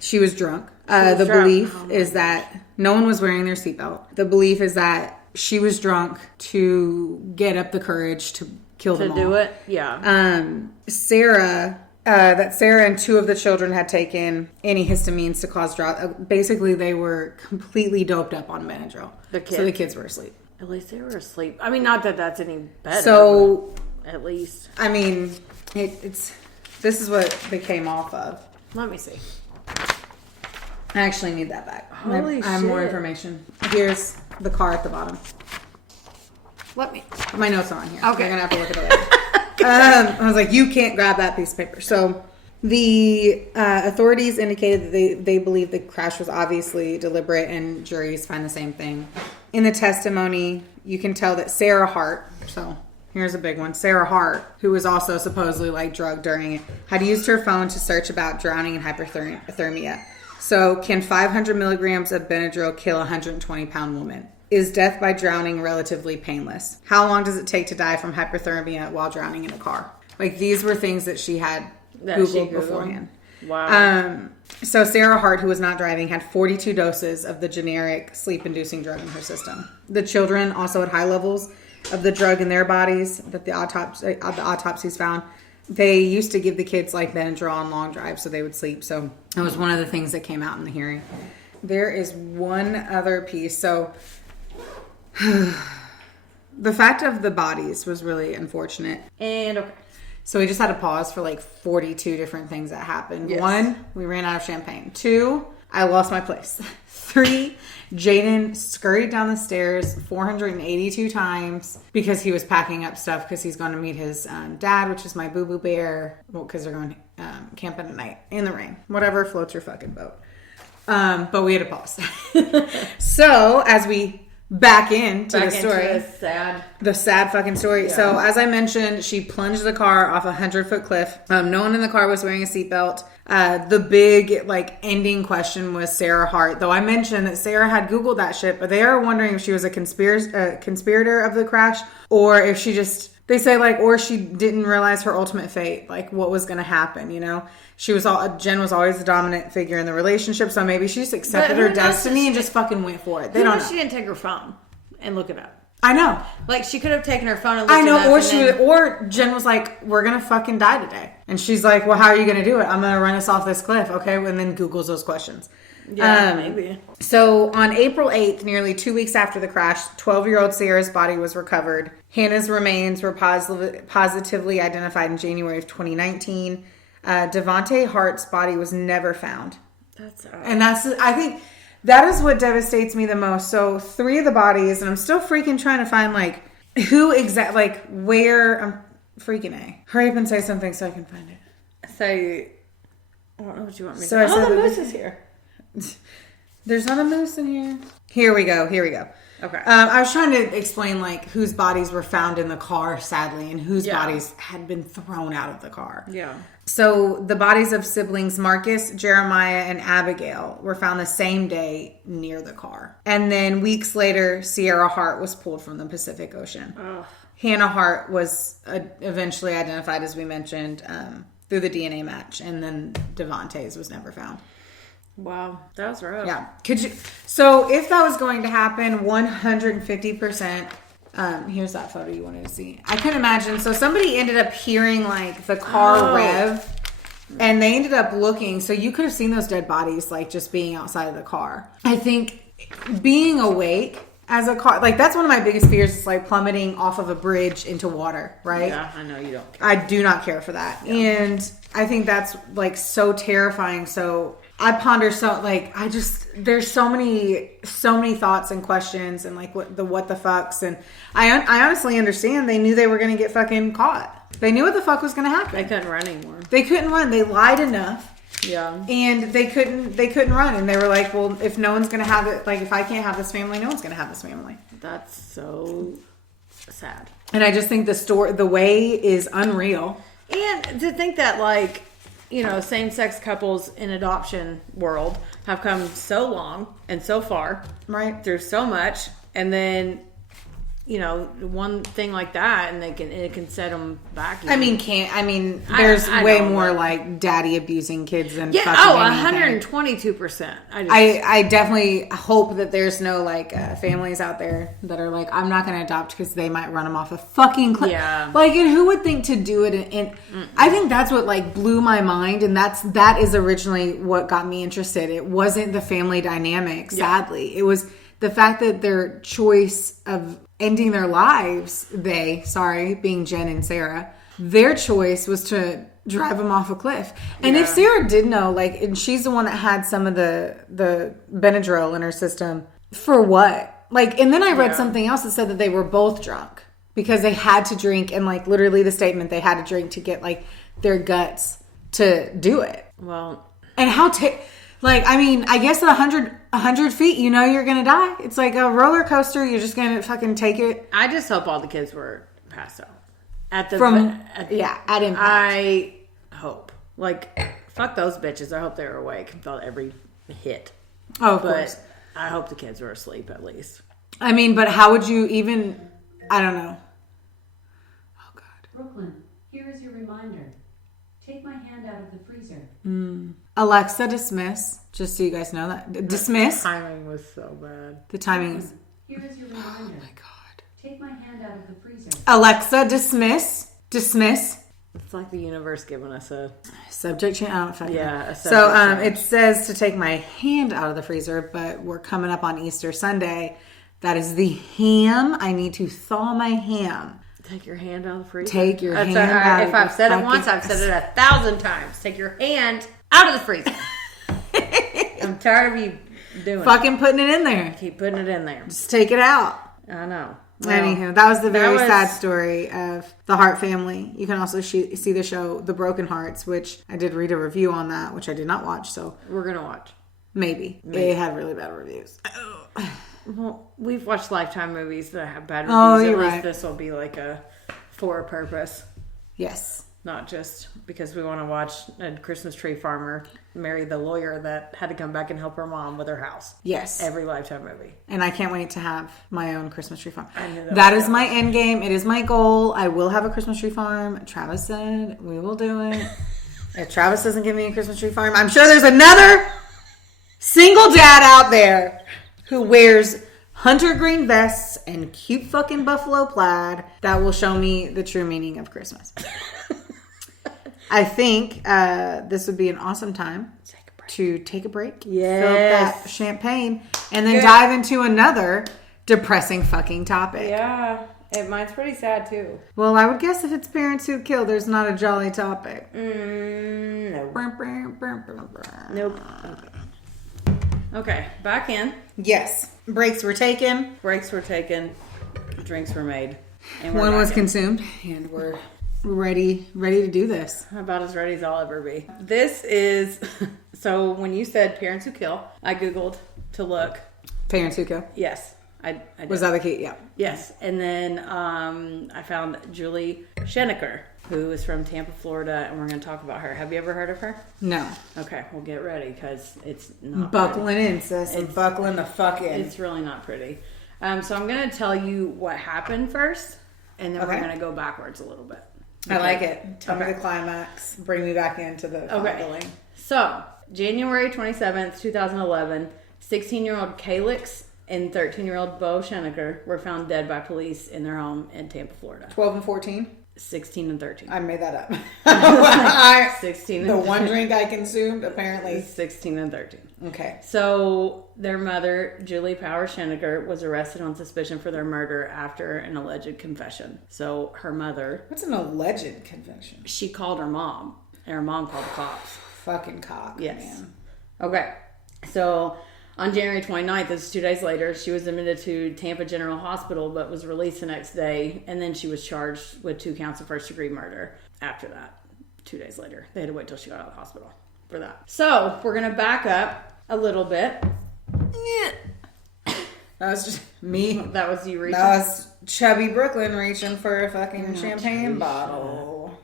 She was drunk. The belief is that no one was wearing their seatbelt. The belief is that she was drunk to get up the courage to kill them all. To do it? Yeah. Sarah and 2 of the children had taken antihistamines to cause drop. Basically, they were completely doped up on Benadryl. So the kids were asleep. At least they were asleep. I mean, not that that's any better. So, at least. I mean, this is what they came off of. Let me see. I actually need that back. Holy shit. I have more information. Here's the car at the bottom. My notes are on here. Okay. You're going to have to look at it later. I was like, you can't grab that piece of paper. So the authorities indicated that they believe the crash was obviously deliberate, and juries find the same thing. In the testimony, you can tell that Sarah Hart, so here's a big one, Sarah Hart, who was also supposedly like drugged during it, had used her phone to search about drowning and hypothermia. So, can 500 milligrams of Benadryl kill a 120-pound woman? Is death by drowning relatively painless? How long does it take to die from hypothermia while drowning in a car? Like, these were things that she had Googled beforehand. Wow. So, Sarah Hart, who was not driving, had 42 doses of the generic sleep-inducing drug in her system. The children also had high levels of the drug in their bodies that the autopsies found. They used to give the kids like Benadryl on long drives so they would sleep. So that was one of the things that came out in the hearing. There is one other piece. So the fact of the bodies was really unfortunate. And okay. So we just had to pause for like 42 different things that happened. Yes. 1, we ran out of champagne. 2, I lost my place. 3, Jaden scurried down the stairs 482 times because he was packing up stuff because he's going to meet his dad, which is my boo-boo bear. Well, because they're going camping at night in the rain. Whatever floats your fucking boat. But we had to pause. So, as we back into the story. The sad fucking story. Yeah. So, as I mentioned, she plunged the car off a 100-foot cliff. No one in the car was wearing a seatbelt. The big, like, ending question was Sarah Hart. Though I mentioned that Sarah had Googled that shit, but they are wondering if she was a conspirator of the crash, or if she just, they say, like, or she didn't realize her ultimate fate, like, what was going to happen, you know? Jen was always the dominant figure in the relationship, so maybe she just accepted her destiny and just fucking went for it. They don't know. She didn't take her phone and look it up. I know. Like, she could have taken her phone and looked it up. Or Jen was like, we're going to fucking die today. And she's like, well, how are you going to do it? I'm going to run us off this cliff, okay? And then Googles those questions. Yeah, maybe. So on April 8th, nearly 2 weeks after the crash, 12-year-old Sierra's body was recovered. Hannah's remains were positively identified in January of 2019. Devontae Hart's body was never found. And I think that is what devastates me the most. So 3 of the bodies, and I'm still freaking trying to find like who exactly, like where. I'm freaking A. Hurry up and say something so I can find it. So, I don't know what you want me to say. Oh, the moose is here. There's not a moose in here. Here we go. Okay. I was trying to explain like whose bodies were found in the car, sadly, and whose bodies had been thrown out of the car. Yeah. So the bodies of siblings Marcus, Jeremiah, and Abigail were found the same day near the car. And then weeks later, Sierra Hart was pulled from the Pacific Ocean. Ugh. Hannah Hart was eventually identified, as we mentioned, through the DNA match. And then Devontae's was never found. Wow, that was rough. Yeah. So if that was going to happen, 150%. Here's that photo you wanted to see. I couldn't imagine. So somebody ended up hearing like the car rev, and they ended up looking. So you could have seen those dead bodies like just being outside of the car. I think being awake as a car, like that's one of my biggest fears. Is like plummeting off of a bridge into water. Right? Yeah, I know you don't care. I do not care for that, and I think that's like so terrifying. So I ponder there's so many thoughts and questions and like what the fucks, and I honestly understand they knew they were going to get fucking caught. They knew what the fuck was going to happen. They couldn't run anymore. They couldn't run. They lied enough. Yeah. And they couldn't run, and they were like, well, if no one's going to have it, like if I can't have this family, no one's going to have this family. That's so sad. And I just think the way is unreal. And to think that like, you know, same-sex couples in adoption world have come so long and so far, right, through so much, and then, you know, one thing like that, and it can set them back. Even. There's way more like daddy abusing kids than fucking 122%. I definitely hope that there's no like families out there that are like, I'm not going to adopt because they might run them off a fucking cliff. Yeah. Like, and who would think to do it? And I think that's what like blew my mind, and that is originally what got me interested. It wasn't the family dynamic, sadly. It was the fact that their choice of ending their lives, being Jen and Sarah, their choice was to drive them off a cliff. And if Sarah did know, like, and she's the one that had some of the Benadryl in her system, for what? Like, and then I read something else that said that they were both drunk because they had to drink, and like literally the statement, they had to drink to get like their guts to do it. Well, and how I guess at 100 feet, you know you're going to die. It's like a roller coaster. You're just going to fucking take it. I just hope all the kids were passed out. At impact. I hope. Like, fuck those bitches. I hope they were awake and felt every hit. Oh, of course. I hope the kids were asleep at least. I mean, but how would you even... I don't know. Oh, God. Brooklyn, here is your reminder. Take my hand out of the freezer. Alexa, dismiss. Just so you guys know that. Dismiss. The timing was so bad. The timing is... Here is your reminder. Oh, my God. Take my hand out of the freezer. Alexa, dismiss. Dismiss. It's like the universe giving us a... Subject change. I don't fucking know. Yeah. So it says to take my hand out of the freezer, but we're coming up on Easter Sunday. That is the ham. I need to thaw my ham. Take your hand out of the freezer. Take your hand out. If I've said it once, I've said it 1,000 times. Take your hand out of the freezer. I'm tired of you doing fucking putting it in there. Keep putting it in there. Just take it out. I know. Well, anywho, that was the very sad story of the Hart family. You can also see the show The Broken Hearts, which I did read a review on that, which I did not watch. So we're gonna watch. Maybe. It had really bad reviews. Well, we've watched Lifetime movies that have bad reviews. Oh, you're At least right. This will be like for a purpose. Yes. Not just because we want to watch a Christmas tree farmer marry the lawyer that had to come back and help her mom with her house. Yes. Every Lifetime movie. And I can't wait to have my own Christmas tree farm. I knew that is my end game. It is my goal. I will have a Christmas tree farm. Travis said we will do it. If Travis doesn't give me a Christmas tree farm, I'm sure there's another single dad out there who wears hunter green vests and cute fucking buffalo plaid that will show me the true meaning of Christmas. I think this would be an awesome time. Take a break. to take a break, Yes. fill up that champagne, and then dive into another depressing fucking topic. Yeah. Mine's pretty sad too. Well, I would guess if it's parents who kill, there's not a jolly topic. No. Nope. Okay, back in. Yes. Breaks were taken. Breaks were taken. Drinks were made. And One was consumed. And we're ready to do this. About as ready as I'll ever be. This is... So when you said parents who kill, I Googled to look. Parents who kill? Yes. I did. Was that the key? Yeah. Yes. And then I found Julie Schenecker, who is from Tampa, Florida, and we're going to talk about her. Have you ever heard of her? No. Okay, well, get ready because it's not buckling in, sis. It's buckling the fuck in. It's really not pretty. So I'm going to tell you what happened first, and then we're going to go backwards a little bit. Okay. I like it. Tell me the climax. Bring me back into the Okay. So, January 27th, 2011, 16-year-old Calix and 13-year-old Bo Schenecker were found dead by police in their home in Tampa, Florida. 12 and 14? 16 and 13. I made that up. 16 and the 13. one drink I consumed, apparently. 16 and 13. Okay. So their mother, Julie Power Schenecker, was arrested on suspicion for their murder after an alleged confession. So her mother... What's an alleged confession? She called her mom, and her mom called the cops. Fucking cock, yes. man. Okay. So... On January 29th, this is 2 days later, she was admitted to Tampa General Hospital, but was released the next day. And then she was charged with 2 counts of first-degree murder after that, 2 days later. They had to wait till she got out of the hospital for that. So, we're going to back up a little bit. That was just me. That was you reaching? That was chubby Brooklyn reaching for a fucking champagne bottle.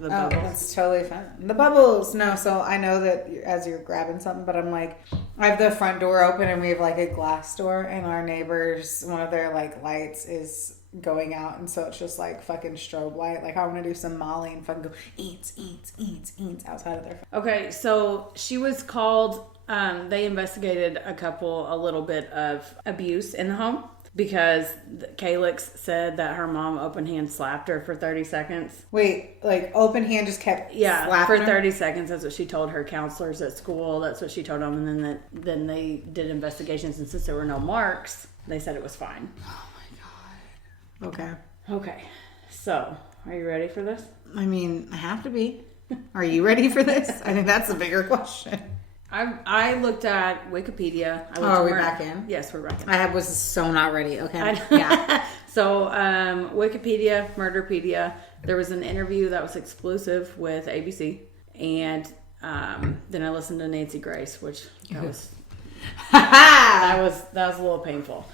The bubbles. That's totally fine. The bubbles. No, so I know that as you're grabbing something, but I'm like, I have the front door open and we have like a glass door, and our neighbors, one of their like lights is going out, and so it's just like fucking strobe light. Like I want to do some Molly and fucking go eats outside of their. Okay, so she was called. They investigated a little bit of abuse in the home. Because Calix said that her mom open hand slapped her for 30 seconds. Wait, like open hand just kept slapping for her? 30 seconds. That's what she told her counselors at school. That's what she told them. And then they did investigations, and since there were no marks, they said it was fine. Oh my God. Okay. Okay. So, are you ready for this? I mean, I have to be. Are you ready for this? I think that's the bigger question. I looked at Wikipedia. Are we back in? Yes, we're back in. I was so not ready. Okay. Yeah. So, Wikipedia, Murderpedia, there was an interview that was exclusive with ABC. And then I listened to Nancy Grace, which that was a little painful.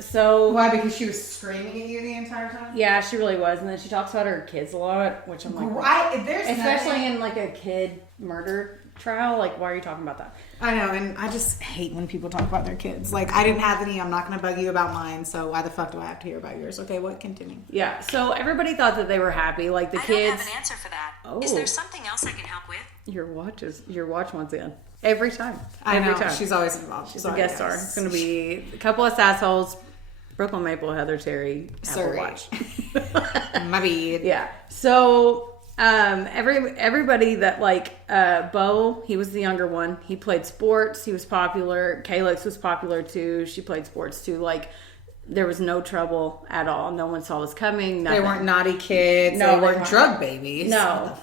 So why? Because she was screaming at you the entire time? Yeah, she really was. And then she talks about her kids a lot, which I'm like, especially in like a kid murder trial. Like, why are you talking about that? I know, and I just hate when people talk about their kids. Like, I didn't have any. I'm not going to bug you about mine. So why the fuck do I have to hear about yours? Okay, what? Continue. Yeah. So everybody thought that they were happy. Like the kids. I don't have an answer for that. Oh. Is there something else I can help with? Your watch once again. Every time. Every time. She's always involved. She's a guest star. It's going to be a couple of assholes. Brooklyn Maple, Heather Terry, Apple Watch. My bad. Yeah. So everybody that like Bo, he was the younger one. He played sports. He was popular. Calix was popular too. She played sports too. Like there was no trouble at all. No one saw this coming. Nothing. They weren't naughty kids. No, they weren't drug babies. No.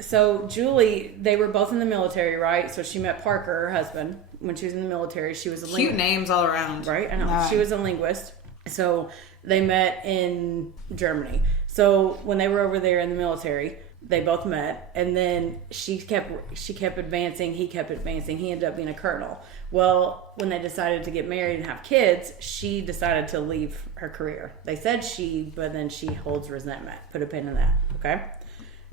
So Julie, they were both in the military, right? So she met Parker, her husband, when she was in the military. She was a cute names all around, right? I know. She was a linguist. So they met in Germany. So when they were over there in the military, they both met, and then she kept advancing. He kept advancing. He ended up being a colonel. Well, when they decided to get married and have kids, she decided to leave her career. They said but then she holds resentment. Put a pin in that, okay?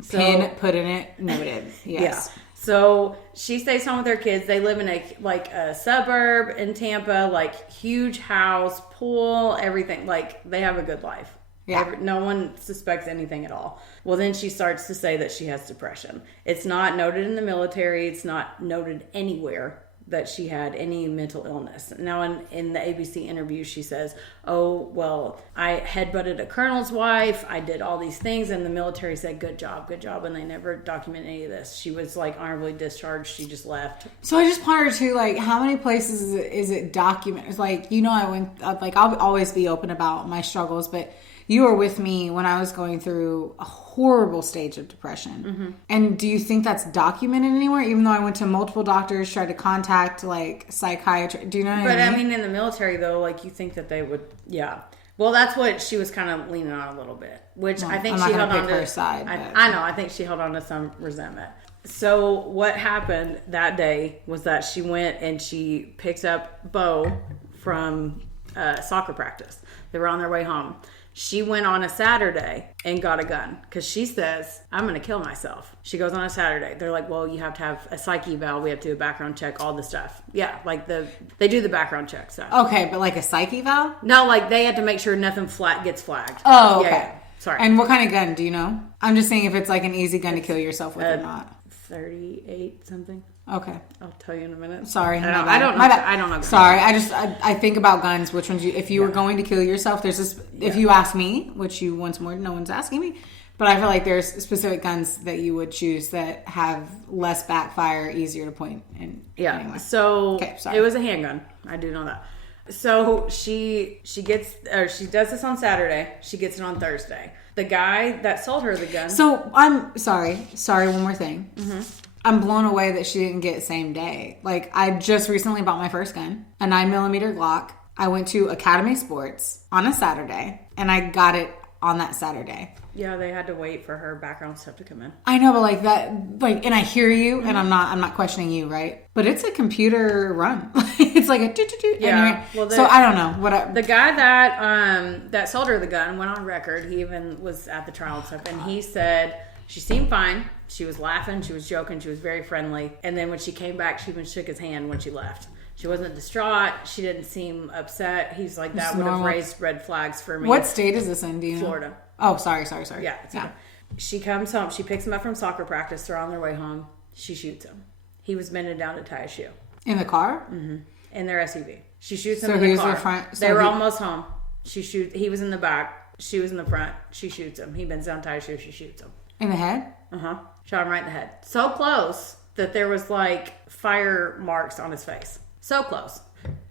So, pin, put in it, noted. Yes. Yeah. So she stays home with her kids. They live in a suburb in Tampa, like huge house, pool, everything. Like they have a good life. Yeah. No one suspects anything at all. Well, then she starts to say that she has depression. It's not noted in the military. It's not noted anywhere that she had any mental illness. Now, in the ABC interview, she says, oh, well, I headbutted a colonel's wife. I did all these things. And the military said, good job. And they never document any of this. She was like honorably discharged. She just left. So I just pondered too, like, how many places is it documented? Like, I went, like, I'll always be open about my struggles, but you were with me when I was going through a horrible stage of depression. Mm-hmm. And do you think that's documented anywhere? Even though I went to multiple doctors, tried to contact like psychiatrists. Do you know what I mean? But I mean, in the military though, like you think that they would, yeah. Well, that's what she was kind of leaning on a little bit, which I think she held on to. Her side, I know. I think she held on to some resentment. So what happened that day was that she went and she picked up Bo from soccer practice. They were on their way home. She went on a Saturday and got a gun because she says, I'm going to kill myself. She goes on a Saturday. They're like, well, you have to have a psych eval. We have to do a background check, all the stuff. Yeah, like they do the background check stuff. Okay, but like a psych eval? No, like they had to make sure nothing gets flagged. Oh, okay. Yeah. Sorry. And what kind of gun, do you know? I'm just saying if it's like an easy gun to kill yourself with or not. 38 something. Okay. I'll tell you in a minute. Sorry. I don't know. Sorry. I think about guns. Which ones if you were going to kill yourself, there's this, if you ask me, which you once more, no one's asking me, but I feel like there's specific guns that you would choose that have less backfire, easier to point. And yeah. Anyway. So okay, sorry. It was a handgun. I do know that. So she does this on Saturday. She gets it on Thursday. The guy that sold her the gun. So I'm sorry. One more thing. Mm-hmm. I'm blown away that she didn't get same day. Like, I just recently bought my first gun, a 9mm Glock. I went to Academy Sports on a Saturday, and I got it on that Saturday. Yeah, they had to wait for her background stuff to come in. I know, but like that, like, and I hear you, mm-hmm. and I'm not questioning you, right? But it's a computer run. It's like a do. Yeah. Anyway, well, so I don't know the guy that sold her the gun went on record. He even was at the trial and stuff, and he said she seemed fine. She was laughing. She was joking. She was very friendly. And then when she came back, she even shook his hand when she left. She wasn't distraught. She didn't seem upset. He's like, that would have raised red flags for me. What state is this in? Do you know? Florida. Oh, sorry. Yeah. Okay. She comes home. She picks him up from soccer practice. They're on their way home. She shoots him. He was bending down to tie a shoe. In the car? Mm-hmm. In their SUV. She shoots him in the car. They were almost home. He was in the back. She was in the front. She shoots him. He bends down to tie a shoe. She shoots him. In the head? Uh-huh. Shot him right in the head. So close that there was like fire marks on his face. So close.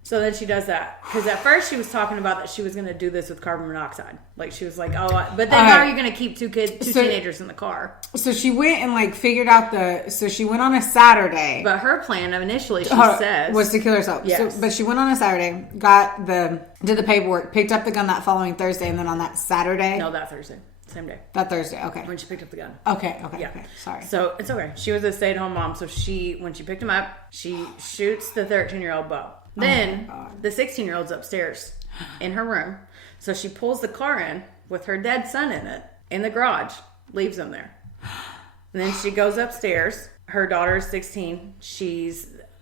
So then she does that. Because at first she was talking about that she was going to do this with carbon monoxide. Like she was like, but then how are you going to keep two teenagers in the car? So she went and like figured out so she went on a Saturday. But her plan initially, she says, was to kill herself. Yes. So, but she went on a Saturday, did the paperwork, picked up the gun that following Thursday, and then on that Saturday. No, that Thursday. Same day. That Thursday, okay. When she picked up the gun. Okay, yeah. Okay, sorry. So it's okay. She was a stay-at-home mom, so when she picked him up, she shoots the 13-year-old Bo. Then the 16-year-old's upstairs in her room, so she pulls the car in with her dead son in it in the garage, leaves him there. And then she goes upstairs. Her daughter is 16.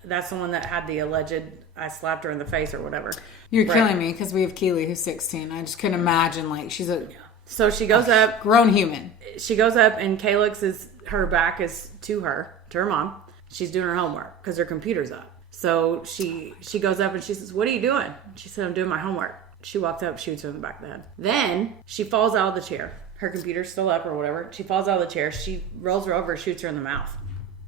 That's the one that had the alleged I slapped her in the face or whatever. You're killing me because we have Keely who's 16. I just couldn't imagine like she's a. So she goes up. Grown human. She goes up and her back is to her mom. She's doing her homework because her computer's up. So she goes up and she says, what are you doing? She said, I'm doing my homework. She walks up, shoots her in the back of the head. Then she falls out of the chair. Her computer's still up or whatever. She falls out of the chair. She rolls her over, shoots her in the mouth.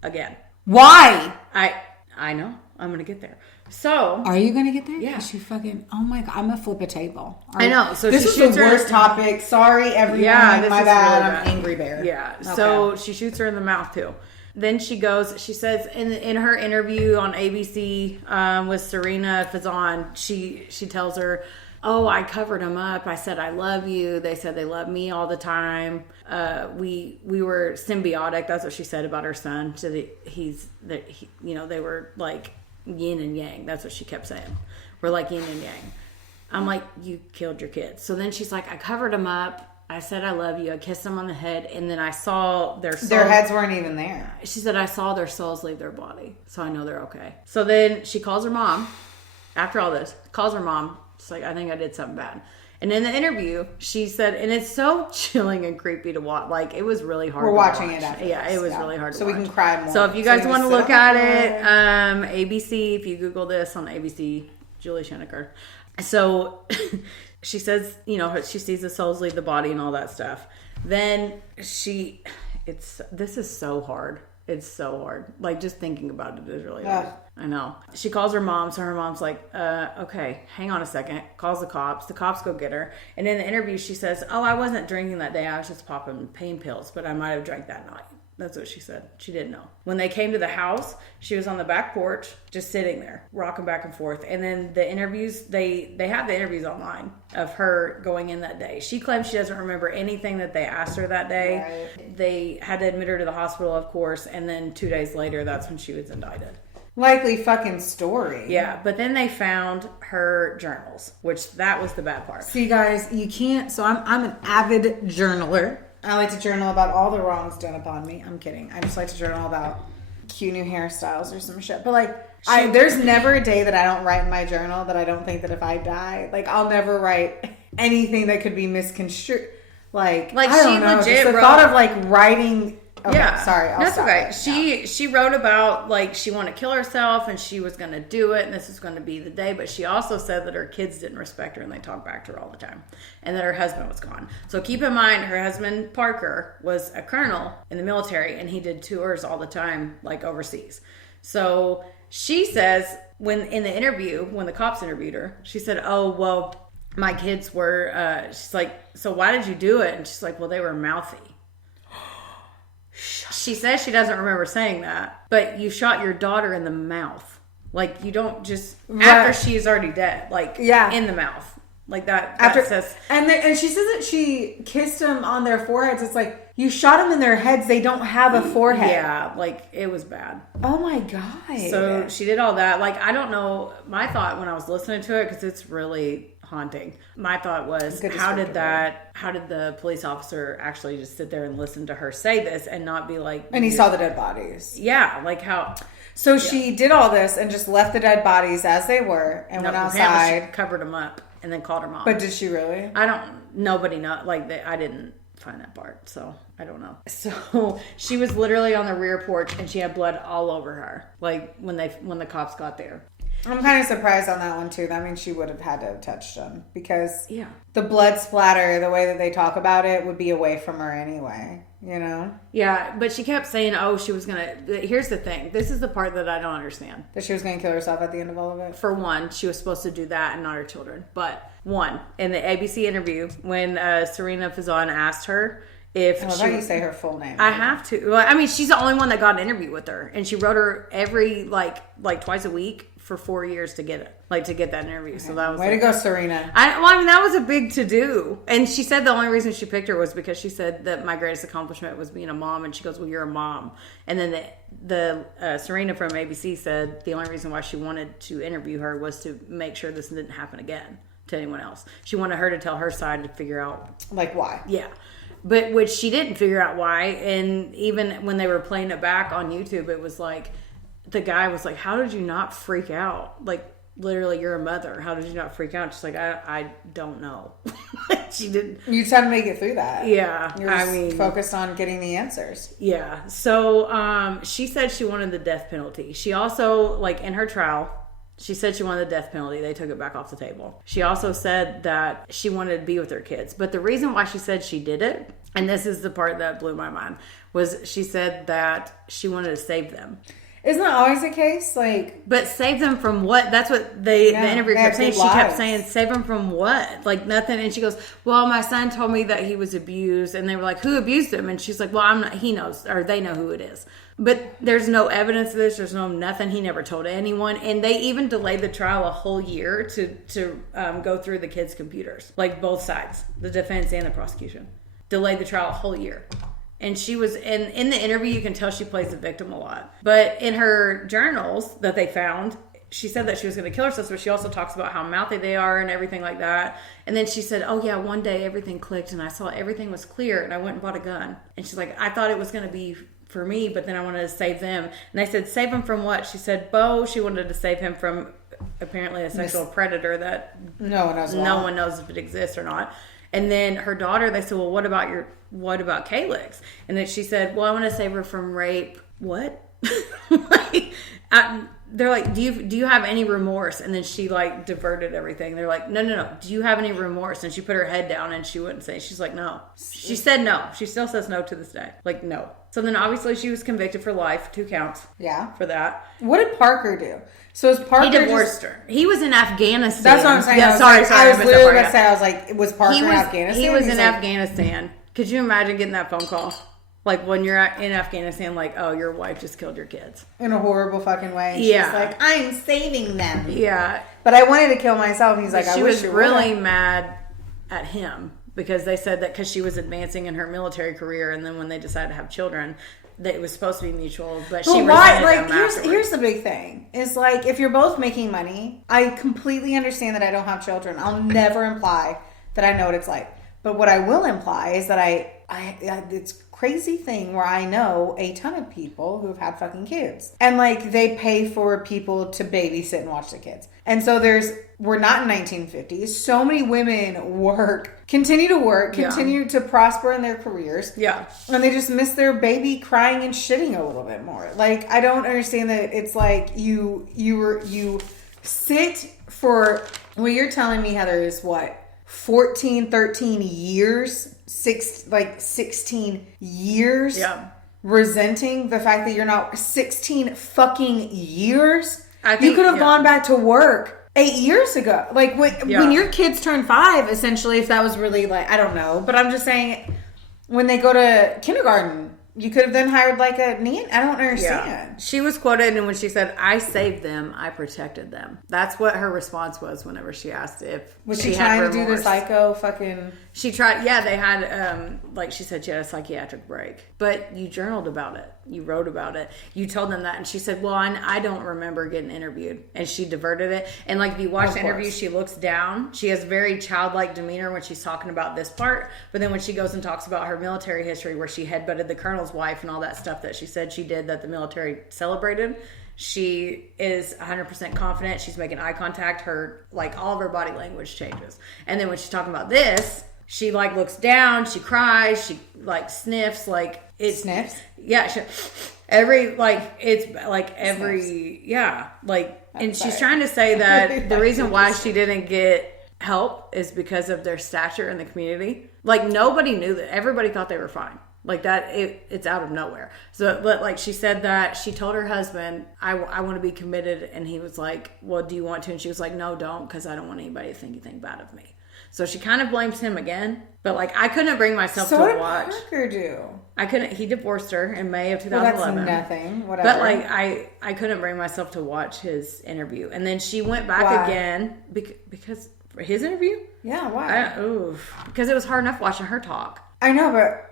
Again. Why? I know. I'm going to get there. So. Are you going to get there? Yeah. She fucking, oh my God, I'm going to flip a table. I know. So this is the worst topic. Sorry, everyone. Yeah, this my is bad. really I'm angry bear. Yeah. Okay. So she shoots her in the mouth too. Then she says in her interview on ABC with Serena Fazan, she tells her, oh, I covered him up. I said, I love you. They said they love me all the time. We were symbiotic. That's what she said about her son. So they were like yin and yang. That's what she kept saying. We're like yin and yang. I'm like, you killed your kids. So then she's like, I covered him up. I said, I love you. I kissed them on the head. And then I saw their souls. Their heads weren't even there. She said, I saw their souls leave their body. So I know they're okay. So then she calls her mom. After all this, calls her mom. She's like, I think I did something bad. And in the interview, she said, and it's so chilling and creepy to watch. Like, it was really hard. We're watching it after. Yeah, this. it was really hard to so watch. So we can cry more. So if you guys want to look at it, ABC, if you Google this on ABC, Julie Schenecker. So she says, you know, she sees the souls leave the body and all that stuff. Then this is so hard. It's so hard. Like, just thinking about it is really hard. I know. She calls her mom, so her mom's like, okay, hang on a second. Calls the cops. The cops go get her. And in the interview, she says, oh, I wasn't drinking that day. I was just popping pain pills, but I might have drank that night. That's what she said. She didn't know. When they came to the house, she was on the back porch, just sitting there, rocking back and forth. And then the interviews, they have the interviews online of her going in that day. She claims she doesn't remember anything that they asked her that day. Right. They had to admit her to the hospital, of course. And then 2 days later, that's when she was indicted. Likely fucking story. Yeah, but then they found her journals, which that was the bad part. See, guys, you can't. So I'm an avid journaler. I like to journal about all the wrongs done upon me. I'm kidding. I just like to journal about cute new hairstyles or some shit. But like, there's never a day that I don't write in my journal that I don't think that if I die, like, I'll never write anything that could be misconstrued. Like I don't know. Legit just the thought of like writing. Okay, yeah, sorry. That's okay. She wrote about, like, she wanted to kill herself and she was going to do it and this was going to be the day. But she also said that her kids didn't respect her and they talked back to her all the time, and that her husband was gone. So keep in mind, her husband Parker was a colonel in the military and he did tours all the time, like overseas. So she says, when in the interview, when the cops interviewed her, she said, oh, well, my kids were, she's like, so why did you do it? And she's like, well, they were mouthy. She says she doesn't remember saying that, but you shot your daughter in the mouth. Like, you don't just, after she's already dead, like, in the mouth. Like that says. And she says that she kissed them on their foreheads. It's like, you shot them in their heads. They don't have a forehead. Yeah, like, it was bad. Oh my God. So she did all that. Like, I don't know. My thought when I was listening to it, because it's really haunting. My thought was, how did the police officer actually just sit there and listen to her say this and not be like... And he saw the dead bodies. Yeah, like how... So she did all this and just left the dead bodies as they were and went outside. She covered them up and then called her mom. But did she really? Nobody know. Like, I didn't find that part, so I don't know. So she was literally on the rear porch and she had blood all over her. Like, when the cops got there. I'm kind of surprised on that one too. That means she would have had to have touched him because the blood splatter, the way that they talk about it, would be away from her anyway, you know? Yeah, but she kept saying, oh, she was going to... Here's the thing. This is the part that I don't understand. That she was going to kill herself at the end of all of it? For one, she was supposed to do that and not her children. But one, in the ABC interview, when Serena Fazan asked her if how you say her full name? I have to. Well, I mean, she's the only one that got an interview with her. And she wrote her every, like twice a week for 4 years to get it, to get that interview. Okay. So that was way to go, Serena. I mean, that was a big to do. And she said the only reason she picked her was because she said that my greatest accomplishment was being a mom. And she goes, well, you're a mom. And then the Serena from ABC said the only reason why she wanted to interview her was to make sure this didn't happen again to anyone else. She wanted her to tell her side to figure out, like, why. Yeah. But which she didn't figure out why. And even when they were playing it back on YouTube, it was like, the guy was like, how did you not freak out? Like, literally, you're a mother. How did you not freak out? She's like, I don't know. She didn't. You just had to make it through that. Yeah. You're focused on getting the answers. Yeah. So she said she wanted the death penalty. She also, like, in her trial, she said she wanted the death penalty. They took it back off the table. She also said that she wanted to be with her kids. But the reason why she said she did it, and this is the part that blew my mind, was she said that she wanted to save them. Isn't that always the case? Like, but save them from what? That's what the interviewer kept saying. She kept saying, save them from what? Like, nothing. And she goes, well, my son told me that he was abused. And they were like, who abused him? And she's like, well, I'm not, he knows, or they know who it is. But there's no evidence of this. There's no nothing. He never told anyone. And they even delayed the trial a whole year to go through the kids' computers. Like, both sides, the defense and the prosecution. Delayed the trial a whole year. And she was, in the interview, you can tell she plays the victim a lot. But in her journals that they found, she said that she was going to kill herself, but she also talks about how mouthy they are and everything like that. And then she said, oh yeah, one day everything clicked and I saw everything was clear and I went and bought a gun. And she's like, I thought it was going to be for me, but then I wanted to save them. And I said, save him from what? She said, Bo, she wanted to save him from apparently a sexual predator that no one knows. No one knows if it exists or not. And then her daughter, they said, well, what about Calyx? And then she said, well, I want to save her from rape. What? Like, they're like, do you have any remorse? And then she like diverted everything. They're like, no. Do you have any remorse? And she put her head down and she wouldn't say. She's like, no. She said no. She still says no to this day. Like, no. So then obviously she was convicted for life, 2 counts. Yeah. For that. What did Parker do? So is Parker He divorced her. He was in Afghanistan. That's what I'm saying. Yeah, sorry. I was literally about going to say, I was like, was Parker in Afghanistan? He was in Afghanistan. Could you imagine getting that phone call? Like when you're in Afghanistan, like, oh, your wife just killed your kids. In a horrible fucking way. And yeah. She's like, I'm saving them. Yeah. But I wanted to kill myself. He's like, she was really mad at him because they said that because she was advancing in her military career, and then when they decided to have children, that it was supposed to be mutual, but she resented like them here's the big thing. It's like if you're both making money, I completely understand that I don't have children. I'll never imply that I know what it's like. But what I will imply is that I it's crazy thing where I know a ton of people who've had fucking kids. And like they pay for people to babysit and watch the kids. And so we're not in 1950s. So many women continue to prosper in their careers. Yeah. And they just miss their baby crying and shitting a little bit more. Like, I don't understand that it's like you sit for, what you're telling me, Heather, is what? 14, 13 years, 16 years, yeah, resenting the fact that you're not 16 fucking years. I think, you could have gone back to work 8 years ago. Like when your kids turn 5, essentially, if that was really like, I don't know, but I'm just saying when they go to kindergarten, you could have then hired like a nanny. I don't understand. Yeah. She was quoted, and when she said, I saved them, I protected them. That's what her response was whenever she asked if was she trying to do the psycho fucking... She tried, yeah, they had, like she said, she had a psychiatric break. But you journaled about it. You wrote about it. You told them that. And she said, well, I don't remember getting interviewed. And she diverted it. And like if you watch the interview, she looks down. She has very childlike demeanor when she's talking about this part. But then when she goes and talks about her military history where she headbutted the colonel's wife and all that stuff that she said she did that the military celebrated, she is 100% confident. She's making eye contact. Her, like, all of her body language changes. And then when she's talking about this, she like looks down, she cries, she like sniffs, like it sniffs. Yeah, yeah, like, and she's trying to say that the reason why she didn't get help is because of their stature in the community. Like nobody knew that. Everybody thought they were fine. Like that, it's out of nowhere. So, but like she said that she told her husband, I want to be committed, and he was like, well, do you want to? And she was like, no, don't, because I don't want anybody to think anything bad of me. So she kind of blames him again, but like I couldn't bring myself to watch. So what did Parker do? I couldn't. He divorced her in May of 2011. Well, that's nothing. Whatever. But like I couldn't bring myself to watch his interview, and then she went back again because for his interview. Yeah, why? Because it was hard enough watching her talk. I know, but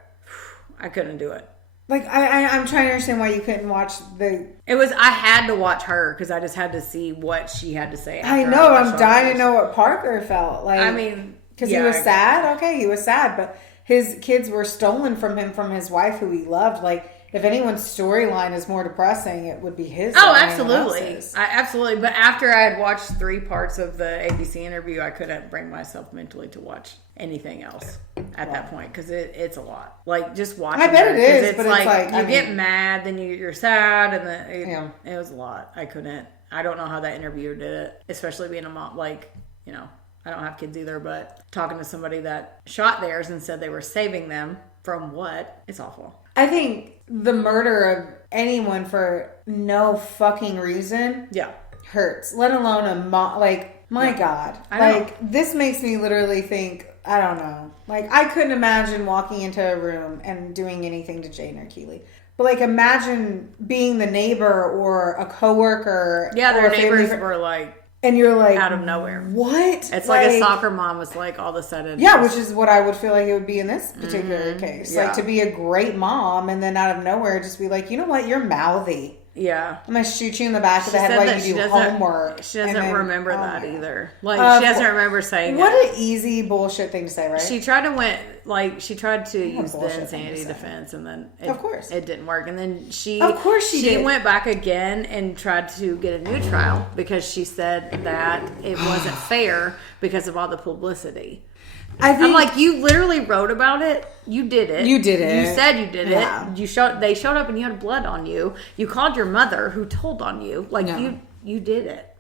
I couldn't do it. Like I'm trying to understand why you couldn't watch the. It was I had to watch her because I just had to see what she had to say. I know. I'm dying to know what Parker felt like. I mean, because he was sad. Okay, he was sad, but his kids were stolen from him from his wife, who he loved. Like, if anyone's storyline is more depressing, it would be his. Oh, absolutely, absolutely. But after I had watched 3 parts of the ABC interview, I couldn't bring myself mentally to watch anything else at that point because it's a lot. Like just watching. I bet it is, it's but like, it's like you get mad, then you're sad, and then it was a lot. I couldn't. I don't know how that interviewer did it, especially being a mom. Like, you know, I don't have kids either, but talking to somebody that shot theirs and said they were saving them from what? It's awful. I think the murder of anyone for no fucking reason, hurts. Let alone a mom. Like, my God, like this makes me literally think. I don't know. Like, I couldn't imagine walking into a room and doing anything to Jane or Keely. But like, imagine being the neighbor or a coworker. Yeah, their neighbors were like. And you're like... out of nowhere. What? It's like a soccer mom was like all of a sudden... Yeah, which is what I would feel like it would be in this particular case. Yeah. Like, to be a great mom and then out of nowhere just be like, you know what? You're mouthy. Yeah. I'm going to shoot you in the back of the She head said while that you do homework. She doesn't remember that either. Like, Of she doesn't course. remember saying What it. an easy bullshit thing to say, right? She tried to use the bullshit insanity thing to say. defense, and then Of course. it didn't work. And then she did. went back again and tried to get a new trial because she said that it wasn't fair because of all the publicity. I'm like, you literally wrote about it. You did it. You did it. You said you did Yeah. it. They showed up and you had blood on you. You called your mother, who told on you. Like you did it.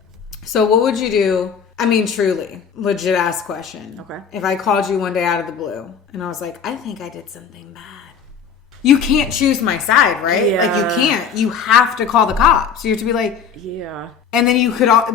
So what would you do? I mean, truly, legit ass question. Okay. If I called you one day out of the blue and I was like, I think I did something bad. You can't choose my side, right? Yeah. Like you can't. You have to call the cops. You have to be like, yeah. And then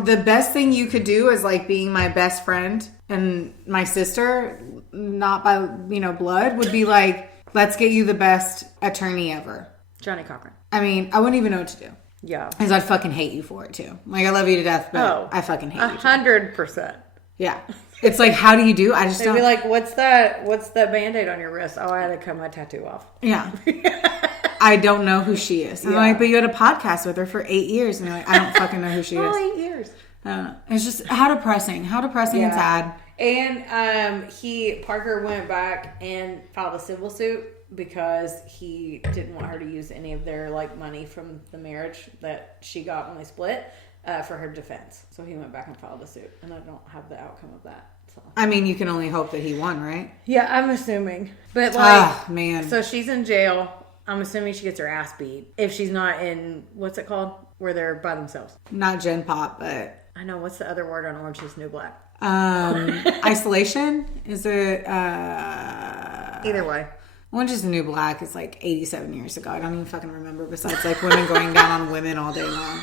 the best thing you could do is like being my best friend and my sister, not by, blood, would be like, let's get you the best attorney ever. Johnny Cochran. I mean, I wouldn't even know what to do. Yeah. Because I'd fucking hate you for it too. Like, I love you to death, but I fucking hate you too. 100%. Yeah. It's like, how do you do? I just They'd don't. be like, what's that Band-Aid on your wrist? Oh, I had to cut my tattoo off. Yeah. I don't know who she is. And I'm like, but you had a podcast with her for 8 years. And you're like, I don't fucking know who she is. 8 years. I don't know. It's just, how depressing and sad. And Parker went back and filed a civil suit because he didn't want her to use any of their like money from the marriage that she got when they split for her defense. So he went back and filed a suit, and I don't have the outcome of that. So. I mean, you can only hope that he won, right? Yeah, I'm assuming. But like, man. So she's in jail. I'm assuming she gets her ass beat if she's not in, what's it called, where they're by themselves. Not Gen Pop, but I know, what's the other word on Orange is New Black? Isolation? Is it Either way. Orange is the New Black is like 87 years ago. I don't even fucking remember, besides like women going down on women all day long.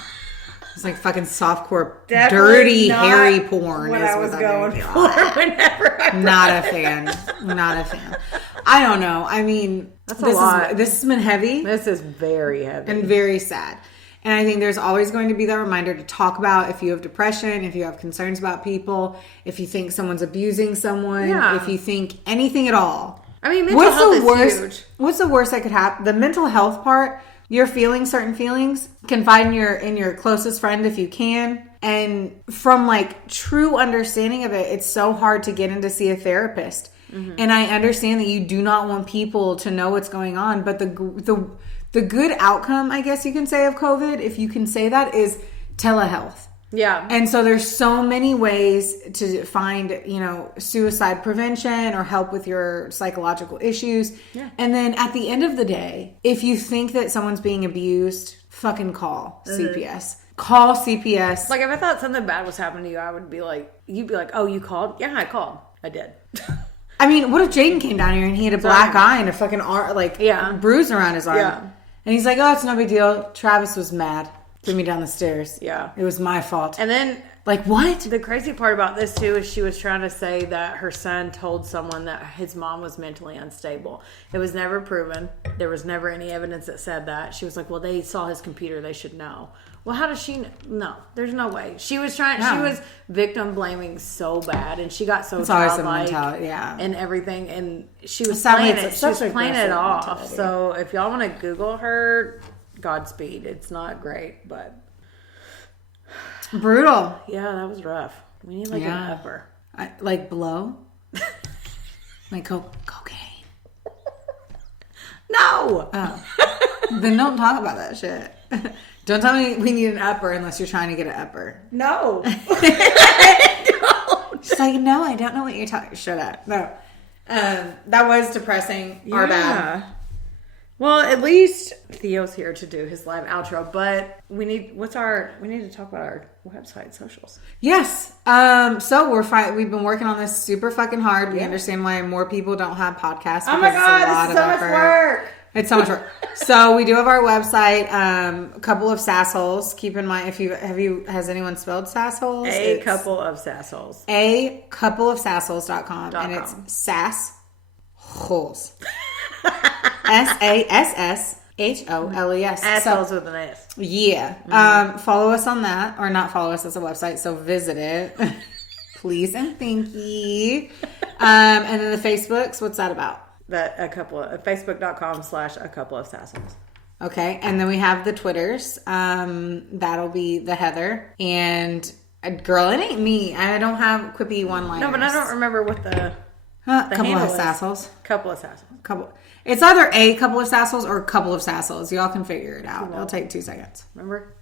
It's like fucking softcore, dirty, hairy porn. What is I was what going for whenever I Not a fan. I don't know. I mean, that's a lot. This has been heavy. This is very heavy. And very sad. And I think there's always going to be that reminder to talk about if you have depression, if you have concerns about people, if you think someone's abusing someone, if you think anything at all. I mean, mental health is huge. What's the worst that could happen? The mental health part, you're feeling certain feelings, confide in your closest friend if you can. And from like true understanding of it, it's so hard to get in to see a therapist. Mm-hmm. And I understand that you do not want people to know what's going on, but the good outcome, I guess you can say, of COVID, if you can say that, is telehealth. Yeah. And so there's so many ways to find, suicide prevention or help with your psychological issues. Yeah. And then at the end of the day, if you think that someone's being abused, fucking call CPS. Call CPS. Like, if I thought something bad was happening to you, I would be like, you'd be like, oh, you called? Yeah, I called. I did. I mean, what if Jaden came down here and he had a black eye and a fucking bruise around his arm? Yeah. And he's like, oh, it's no big deal. Travis was mad. Threw me down the stairs. Yeah. It was my fault. And then... Like, what? The crazy part about this, too, is she was trying to say that her son told someone that his mom was mentally unstable. It was never proven. There was never any evidence that said that. She was like, well, they saw his computer. They should know. Well, how does she know? No, there's no way. She was she was victim blaming so bad, and she got so childlike and everything, and she was playing it. She was playing it off. Mentality. So if y'all want to Google her, Godspeed. It's not great, but... Brutal. Yeah, that was rough. We need an upper. Like blow? Like cocaine. No! Oh. Then don't talk about that shit. Don't tell me we need an upper unless you're trying to get an upper. No. She's like, no, I don't know what you're talking. Shut up. No. That was depressing. Yeah. Our bad. Well, at least Theo's here to do his live outro, but we need to talk about our website, socials. Yes. So we've been working on this super fucking hard. We understand why more people don't have podcasts. Oh my God, this is so much work. It's so much work. So we do have our website, a couple of sassholes. Keep in mind, has anyone spelled sassholes? A couple of sassholes. A couple of sassholes.com. And it's sassholes. SASSHOLES. Assholes with an S. Yeah. Mm-hmm. Follow us on that, or not follow us as a website, so visit it. Please and thank you. And then the Facebooks, what's that about? That Facebook.com/a couple of sassholes. Okay, and then we have the Twitters. That'll be the Heather. And girl, it ain't me. I don't have quippy one-liners. No, but I don't remember what the couple handle of is. sassles. Couple of sassles. It's either a couple of sassles or a couple of sassles. Y'all can figure it out. It'll take 2 seconds. Remember?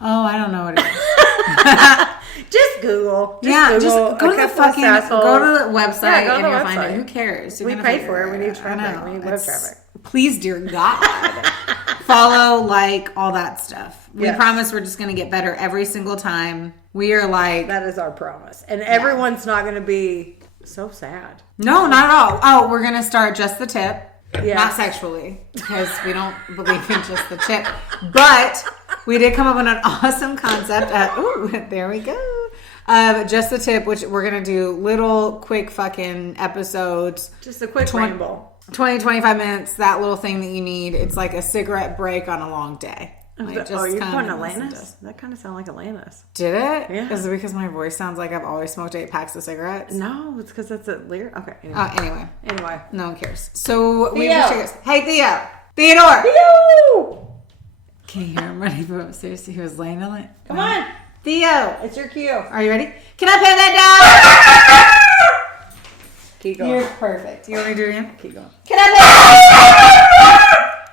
Oh, I don't know what it is. Just Google. Just go to the fucking website go to and the you'll find website. it. Who cares? You're We gonna pay figure for it. We need out. traffic. I We need know. web traffic. Please, dear God. Follow, like, all that stuff. We Yes. promise we're just going to get better every single time. We are like... That is our promise. And everyone's not going to be so sad. No, not at all. Oh, we're going to start just the tip. Yes. Not sexually, because we don't believe in just the tip. But we did come up with an awesome concept. There we go. Just the tip, which we're going to do little quick fucking episodes. Just a quick ramble. 20, 25 minutes, that little thing that you need. It's like a cigarette break on a long day. Like, You're come putting and listen Atlantis? That kind of sound like Atlantis. Did it? Yeah. Is it because my voice sounds like I've always smoked 8 packs of cigarettes? No, it's because that's a lyric. Okay. Anyway. No one cares. So we Theo. have to Hey, Theo. Theodore. Theo! Can you hear him running from upstairs? He was laying on it. Come on. Theo. It's your cue. Are you ready? Can I pet that dog? Keep going. You're perfect. You want me to do it again? Keep going. Can I pet